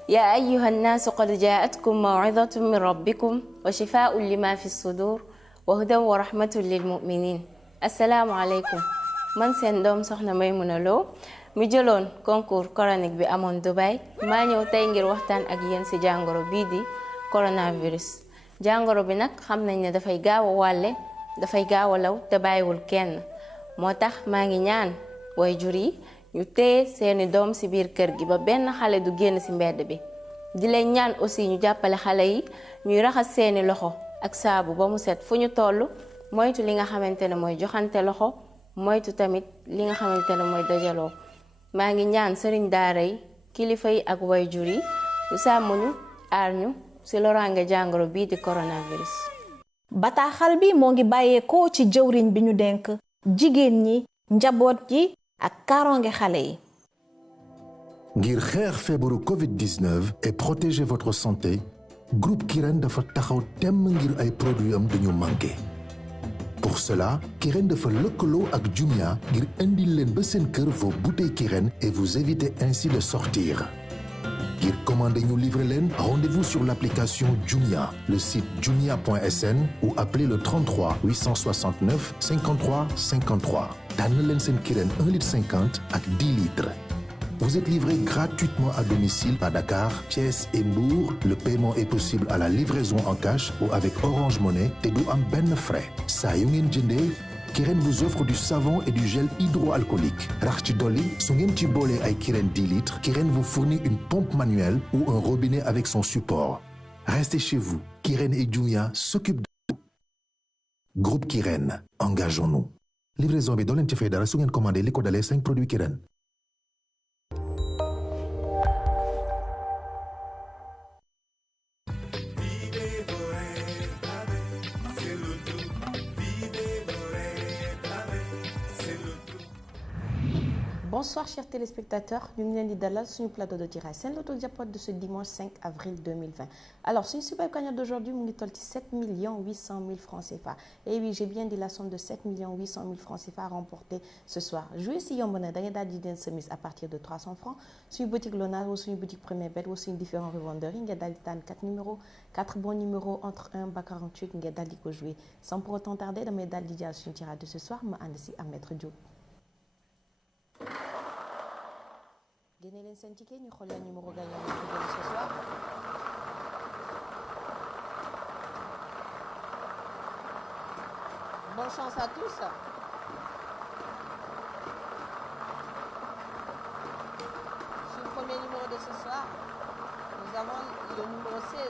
يا أيها الناس قد جاءتكم موعظة من ربكم وشفاء لما في الصدور وهدى ورحمة للمؤمنين السلام عليكم man seen doom soxna Maymuna Lo mi jëloon concours coranique bi amoon Dubaï maa ñëw tey ngir waxtaan ak yéen ci jàngoro bii di coronavirus jàngoro bi nag xam nañ ne dafay gaaw a wàlle dafay gaaw a law te bàyyiwul kenn moo tax maa ngi ñaan waajur yi ñu téye seeni doom ci biir kër gi ba benn xale du génn ci mbedd bi di leen ñaan aussi ñu jàppale xale yi ñuy raxas seeni loxo ak saabu ba mu set fu ñu toll moytu li nga xamante ne mooy joxante loxo moytu tamit li nga xamante ne mooy dajaloo maa ngi ñaan sëriñ daara yi kilifa yi ak waajur yi ñu sàmm ñu aar ñu ci loraange jàngoro bii di coronavirus. bataaxal bi moo ngi bàyyeekoo ci jëwriñ bi ñu denk jigéen ñi njaboot yi ak kaaronge xale yi. ngir xeex feebaru Covid-19 et protéger votre santé groupe Kirène dafa taxaw temm ngir ay produits am duñu manqué. Pour cela, Kirène dafa lëkkaloo ak Jumia ngir indil leen ba seen kër vos bouteilles Kirène et vous éviter ainsi de sortir. Ngir commander ñu livrer leen, rendez-vous sur l'application Jumia, le site jumia.sn ou appelez le 33 869 53 53. tànn leen seen Kirène 1,50 litre ak 10 litres. Vous êtes livré gratuitement à domicile à Dakar, Thiès et Mbour. Le paiement est possible à la livraison en cash ou avec Orange Money te du am benn frais. saa yu ngeen jëndee, Kirène vous offre du savon et du gel hydroalcoolique. rax ci dolli su ngeen ci boolee ay Kirène 10 litres, Kirène vous fournit une pompe manuelle ou un robinet avec son support. Restez chez vous. Kirène et Jumia s'occupent de tout. Groupe Kirène, engageons-nous. Livraison bi doo leen ci fay dara su ngeen commandé li ko dalee 5 produits Kirène. Bonsoir chers téléspectateurs, ñu ngi leen di dalal suñu plateau de tirage seen loto jackpot de ce dimanche 5 avril 2020. Alors suñu super gagnant d'aujourd'hui mu ngi toll ci 7 800 000 francs CFA. Et oui, j'ai bien dit la somme de 7 800 000 francs CFA remportée ce soir. Jouer si yomb na da ngay daal di den semis à partir de 300 francs suñu boutique Lonase ou suñu boutique Premier Bet ou suñu différents revendeurs yi nga daal di tànn 4 numéros 4 bons numéros entre 1 ba 48 nga daal di ko jouer. Sans pour autant tarder damay daal di jàll suñu tirage de ce soir ma ànd si ak Maître Diop. génne leen seen ticket ñu xool la numéro gagnant ñu ko gagné ce soir. Bonne chance à tous. Sur le premier numéro de ce soir, nous avons le numéro 16.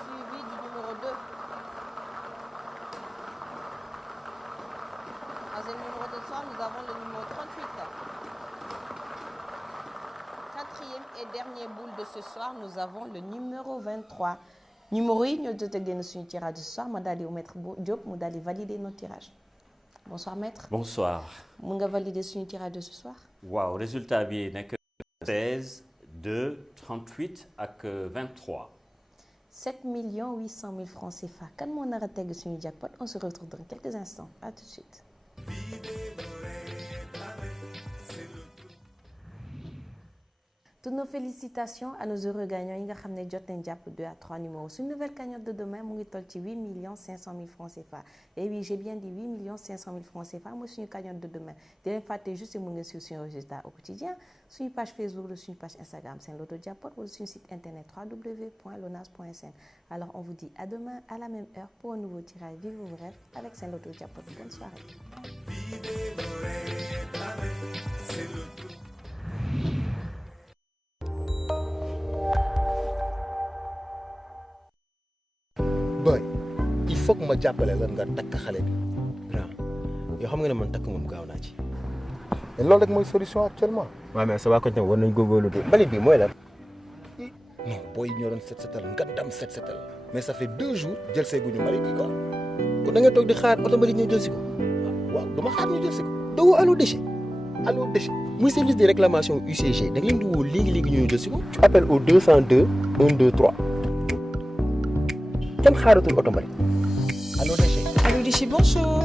Suivi du numéro 2. Troisième numéro de soir, nous avons le numéro 38. Quatrième et dernier boule de ce soir, nous avons le numéro 23. Numéro yi ñoo jot a génn suñu tirage de ce soir ma daal di Maître Diop mu daal di valider notre tirage. Bonsoir Maître. Bonsoir. Mun nga valider suñu tirage de ce soir. waaw résultat bi nekk 16 2 38 ak 23. 7 800 000 francs CFA. Kan moo nar a tegg suñu jackpot? On se retrouve dans quelques instants. À tout de suite. Toutes nos félicitations à nos heureux gagnants yi nga xam ne jot nañ jàpp 2 à 3 numéros. Suñu nouvelle cagnotte de demain mu ngi toll ci 8 500 000 francs CFA. Et oui, j'ai bien dit 8 500 000 francs CFA mooy suñu cagnotte de demain. di leen fàtte juste mu ngi suivre suñu résultat au quotidien suñu page Facebook ou suñu page Instagram Sen Loto Jackpot ou suñu site internet www.lonase.sn. Alors on vous dit à demain à la même heure pour un nouveau tirage. Vivez vos rêves avec Sen Loto Jackpot. Bonne soirée. boy il faut que ma jàppale la nga takk xale bi grand yoo xam nga ne man takk moom gaaw naa ci. mais loolu rek mooy solution actuellement. waaw mais sa waa koñ tamit war nañ góorgóorlu de. mbalit bi mooy lan. non booy ñoo doon set setal nga dam set setal mais ça fait 2 jours jël see guñu mbalit yi quoi. kon da nga toog di xaar oto mbalit ñëw jël si ko. waaw dama xaar ñu jël si ko. doo Allo Déchet. Allo Déchet muy service de réclamation UCG da nga leen di woo léegi ñu jël si ko. tu appelles au 202 123. kenn xaaratul oto mbalit. Allo Déchet. Allo Déchet, bonjour.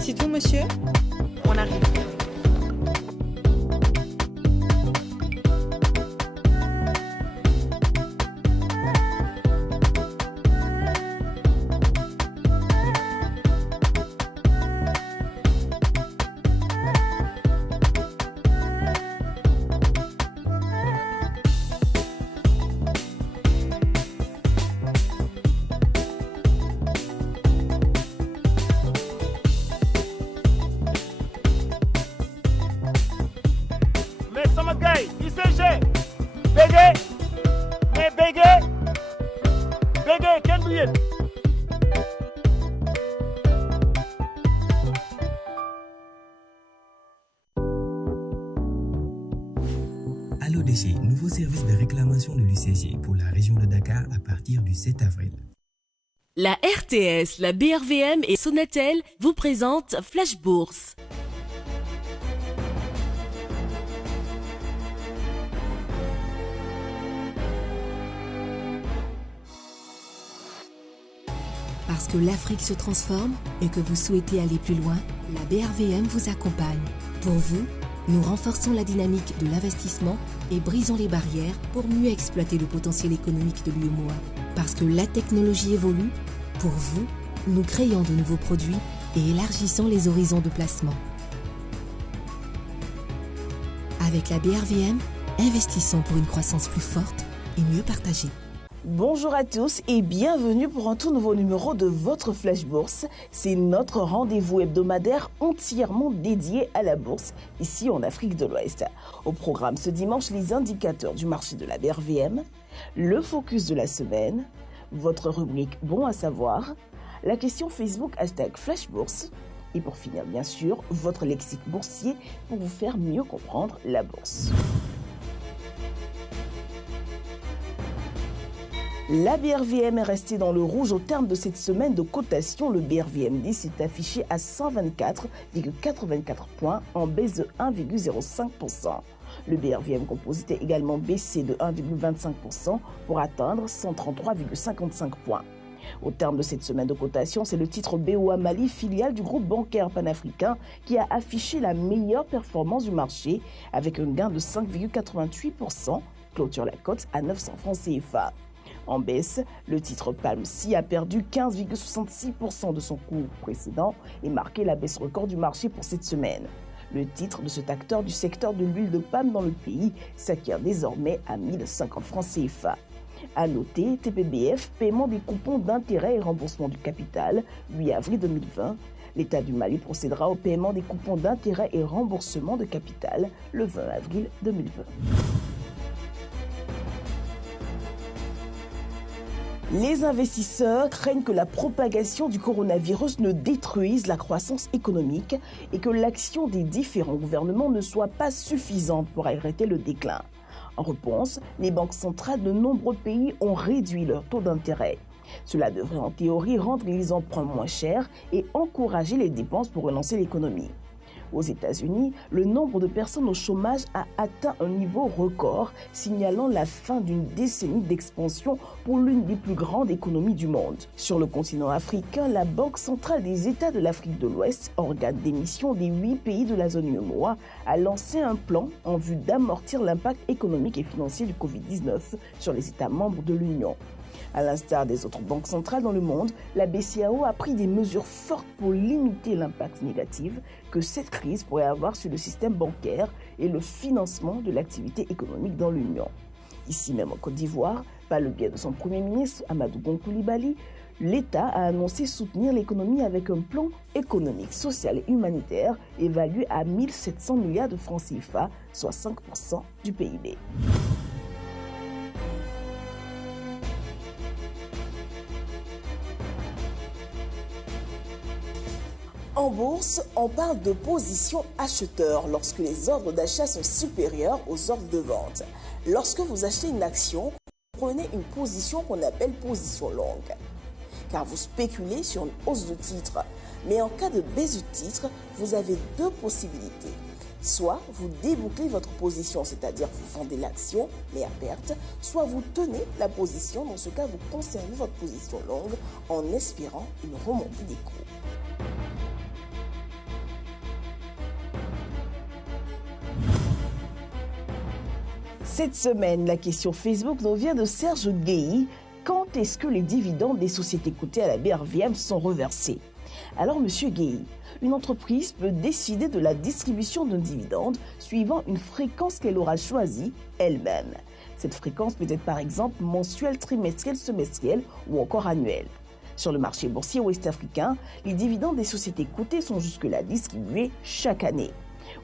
C'est tout, monsieur? On arrive. l'UCG, nouveau service de réclamation de l'UCG pour la région de Dakar à partir du 7 avril. La RTS, la BRVM et Sonatel vous présentent Flash Bourse. Parce que l'Afrique se transforme et que vous souhaitez aller plus loin, la BRVM vous accompagne. Pour vous, nous renforçons la dynamique de l'investissement et brisons les barrières pour mieux exploiter le potentiel économique de l'UEMOA. Parce que la technologie évolue, pour vous, nous créons de nouveaux produits et élargissons les horizons de placement. Avec la BRVM, investissons pour une croissance plus forte et mieux partagée. Bonjour à tous et bienvenue pour un tout nouveau numéro de votre Flash Bourse. C'est notre rendez-vous hebdomadaire entièrement dédié à la bourse, ici en Afrique de l'Ouest. Au programme ce dimanche, les indicateurs du marché de la BRVM, le focus de la semaine, votre rubrique Bon à savoir, la question Facebook #FlashBourse et pour finir bien sûr, votre lexique boursier pour vous faire mieux comprendre la bourse. La BRVM est restée dans le rouge au terme de cette semaine de cotation. Le BRVM10 s'est affiché à 124,84 points en baisse de 1,05%. Le BRVM Composite a également baissé de 1,25% pour atteindre 133,55 points. Au terme de cette semaine de cotation, c'est le titre BOA Mali, filiale du groupe bancaire panafricain, qui a affiché la meilleure performance du marché avec un gain de 5,88%, clôture la cote à 900 francs CFA. En baisse, le titre Palm-C a perdu 15,66% de son cours précédent et marqué la baisse record du marché pour cette semaine. Le titre de cet acteur du secteur de l'huile de palme dans le pays s'acquiert désormais à 1050 francs CFA. À noter, TPBF, paiement des coupons d'intérêt et remboursement du capital, 8 avril 2020. L'État du Mali procédera au paiement des coupons d'intérêt et remboursement de capital le 20 avril 2020. Les investisseurs craignent que la propagation du coronavirus ne détruise la croissance économique et que l'action des différents gouvernements ne soit pas suffisante pour arrêter le déclin. En réponse, les banques centrales de nombreux pays ont réduit leur taux d'intérêt. Cela devrait en théorie rendre les emprunts moins chers et encourager les dépenses pour relancer l'économie. Aux États-Unis, le nombre de personnes au chômage a atteint un niveau record, signalant la fin d'une décennie d'expansion pour l'une des plus grandes économies du monde. Sur le continent africain, la Banque centrale des États de l'Afrique de l'Ouest, organe d'émission des 8 pays de la zone UEMOA, a lancé un plan en vue d'amortir l'impact économique et financier du Covid-19 sur les États membres de l'Union. À l'instar des autres banques centrales dans le monde, la BCAO a pris des mesures fortes pour limiter l'impact négatif que cette crise pourrait avoir sur le système bancaire et le financement de l'activité économique dans l'Union. Ici même en Côte d'Ivoire, par le biais de son Premier ministre Amadou Gon Coulibaly, l'État a annoncé soutenir l'économie avec un plan économique, social et humanitaire évalué à 1700 milliards de francs CFA, soit 5% du PIB. En bourse, on parle de position acheteur lorsque les ordres d'achat sont supérieurs aux ordres de vente. Lorsque vous achetez une action, prenez une position qu'on appelle position longue, car vous spéculez sur une hausse de titre. Mais en cas de baisse du titre, vous avez deux possibilités. Soit vous débouclez votre position, c'est-à-dire vous vendez l'action, mais à perte, soit vous tenez la position, dans ce cas vous conservez votre position longue en espérant une remontée des cours. Cette semaine, la question Facebook nous vient de Serge Guéhi. Quand est-ce que les dividendes des sociétés cotées à la BRVM sont reversés? Alors, monsieur Guéhi, une entreprise peut décider de la distribution d'un dividende suivant une fréquence qu'elle aura choisie elle-même. Cette fréquence peut être par exemple mensuelle, trimestrielle, semestrielle ou encore annuelle. Sur le marché boursier ouest-africain, les dividendes des sociétés cotées sont jusque-là distribués chaque année.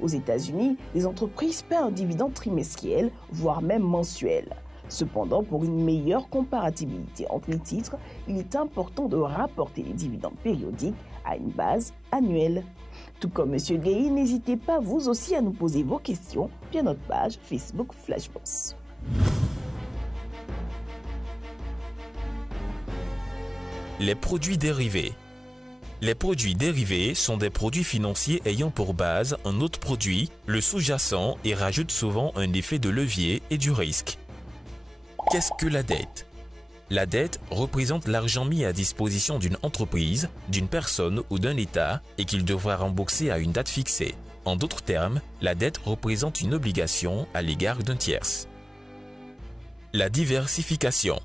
Aux États-Unis, les entreprises paient un dividende trimestriel, voire même mensuel. Cependant, pour une meilleure comparativité entre les titres, il est important de rapporter les dividendes périodiques à une base annuelle. Tout comme M. Gueye, n'hésitez pas vous aussi à nous poser vos questions via notre page Facebook Flashboss. Les produits dérivés. Les produits dérivés sont des produits financiers ayant pour base un autre produit, le sous-jacent, et rajoutent souvent un effet de levier et du risque. Qu'est-ce que la dette? La dette représente l'argent mis à disposition d'une entreprise, d'une personne ou d'un État et qu'il devra rembourser à une date fixée. En d'autres termes, la dette représente une obligation à l'égard d'un tierce. La diversification.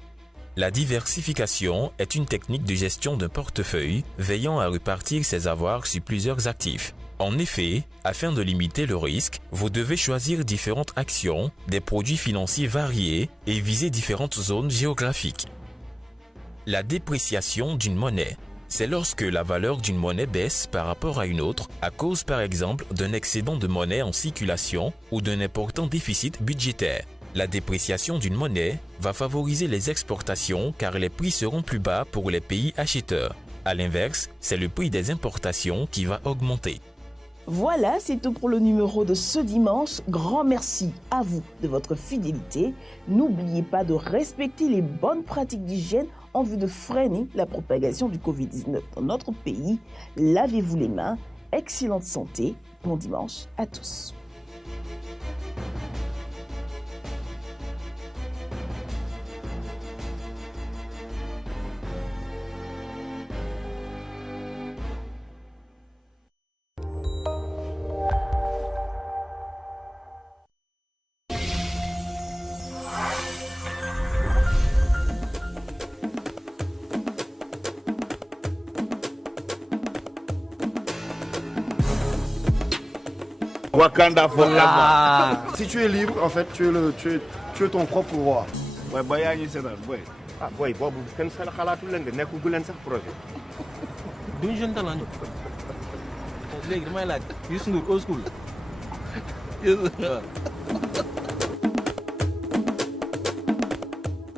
La diversification est une technique de gestion d'un portefeuille veillant à répartir ses avoirs sur plusieurs actifs. En effet, afin de limiter le risque, vous devez choisir différentes actions, des produits financiers variés et viser différentes zones géographiques. La dépréciation d'une monnaie. C'est lorsque la valeur d'une monnaie baisse par rapport à une autre à cause par exemple d'un excédent de monnaie en circulation ou d'un important déficit budgétaire. La dépréciation d'une monnaie va favoriser les exportations car les prix seront plus bas pour les pays acheteurs. A l'inverse, c'est le prix des importations qui va augmenter. Voilà, c'est tout pour le numéro de ce dimanche. Grand merci à vous de votre fidélité. N'oubliez pas de respecter les bonnes pratiques d'hygiène en vue de freiner la propagation du Covid-19 dans notre pays. Lavez-vous les mains. Excellente santé. Bon dimanche à tous. Wakanda forever. Si tu es libre, en fait, tu es ton propre roi. Ouais, boy, yaa ngi seetaan boy. Ah boy, boobu kenn sa xalaatul leen de nekku leen sax projet. duñu jeune talent ñu. léegi damay laaj Youssou Ndour old school.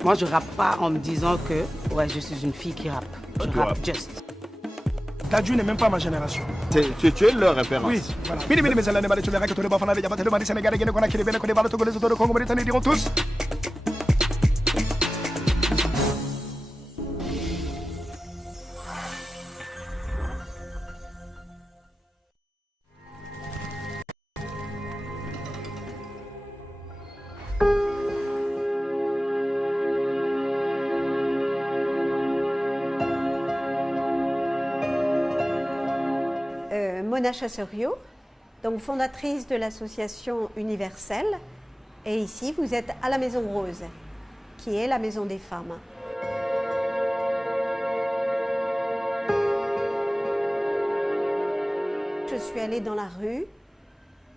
Moi, je rappe pas en me disant que ouais, je suis une fille qui rappe. Je rappe just. Dadju n'est même pas ma génération. Tu es leur référence. Oui, voilà. Mini mini mais elle ne tu verras que tous les bafana de Diabaté, le Mali Sénégal, Guinée, Conakry, les Bénin, Côte d'Ivoire, le Togo, les autres, le Congo, Mauritanie diront tous. Mona Chasserio, donc fondatrice de l'association Universelle. Et ici, vous êtes à la Maison Rose, qui est la maison des femmes. Je suis allée dans la rue,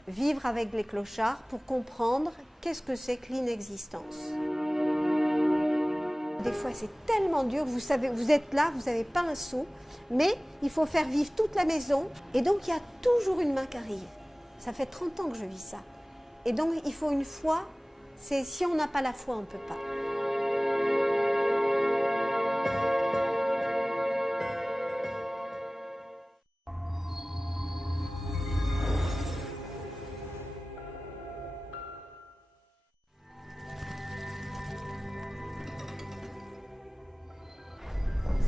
vivre avec les clochards pour comprendre qu'est-ce que c'est que l'inexistence. Des fois, c'est tellement dur, vous savez, vous êtes là, vous n'avez pas un sou, mais il faut faire vivre toute la maison. Et donc, il y a toujours une main qui arrive. Ça fait 30 ans que je vis ça. Et donc, il faut une foi. C'est si on n'a pas la foi, on ne peut pas.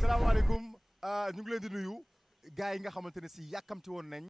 salaamaaleykum ñu ngi leen di nuyu gars yi nga xamante ne si yàkkamti woon nañ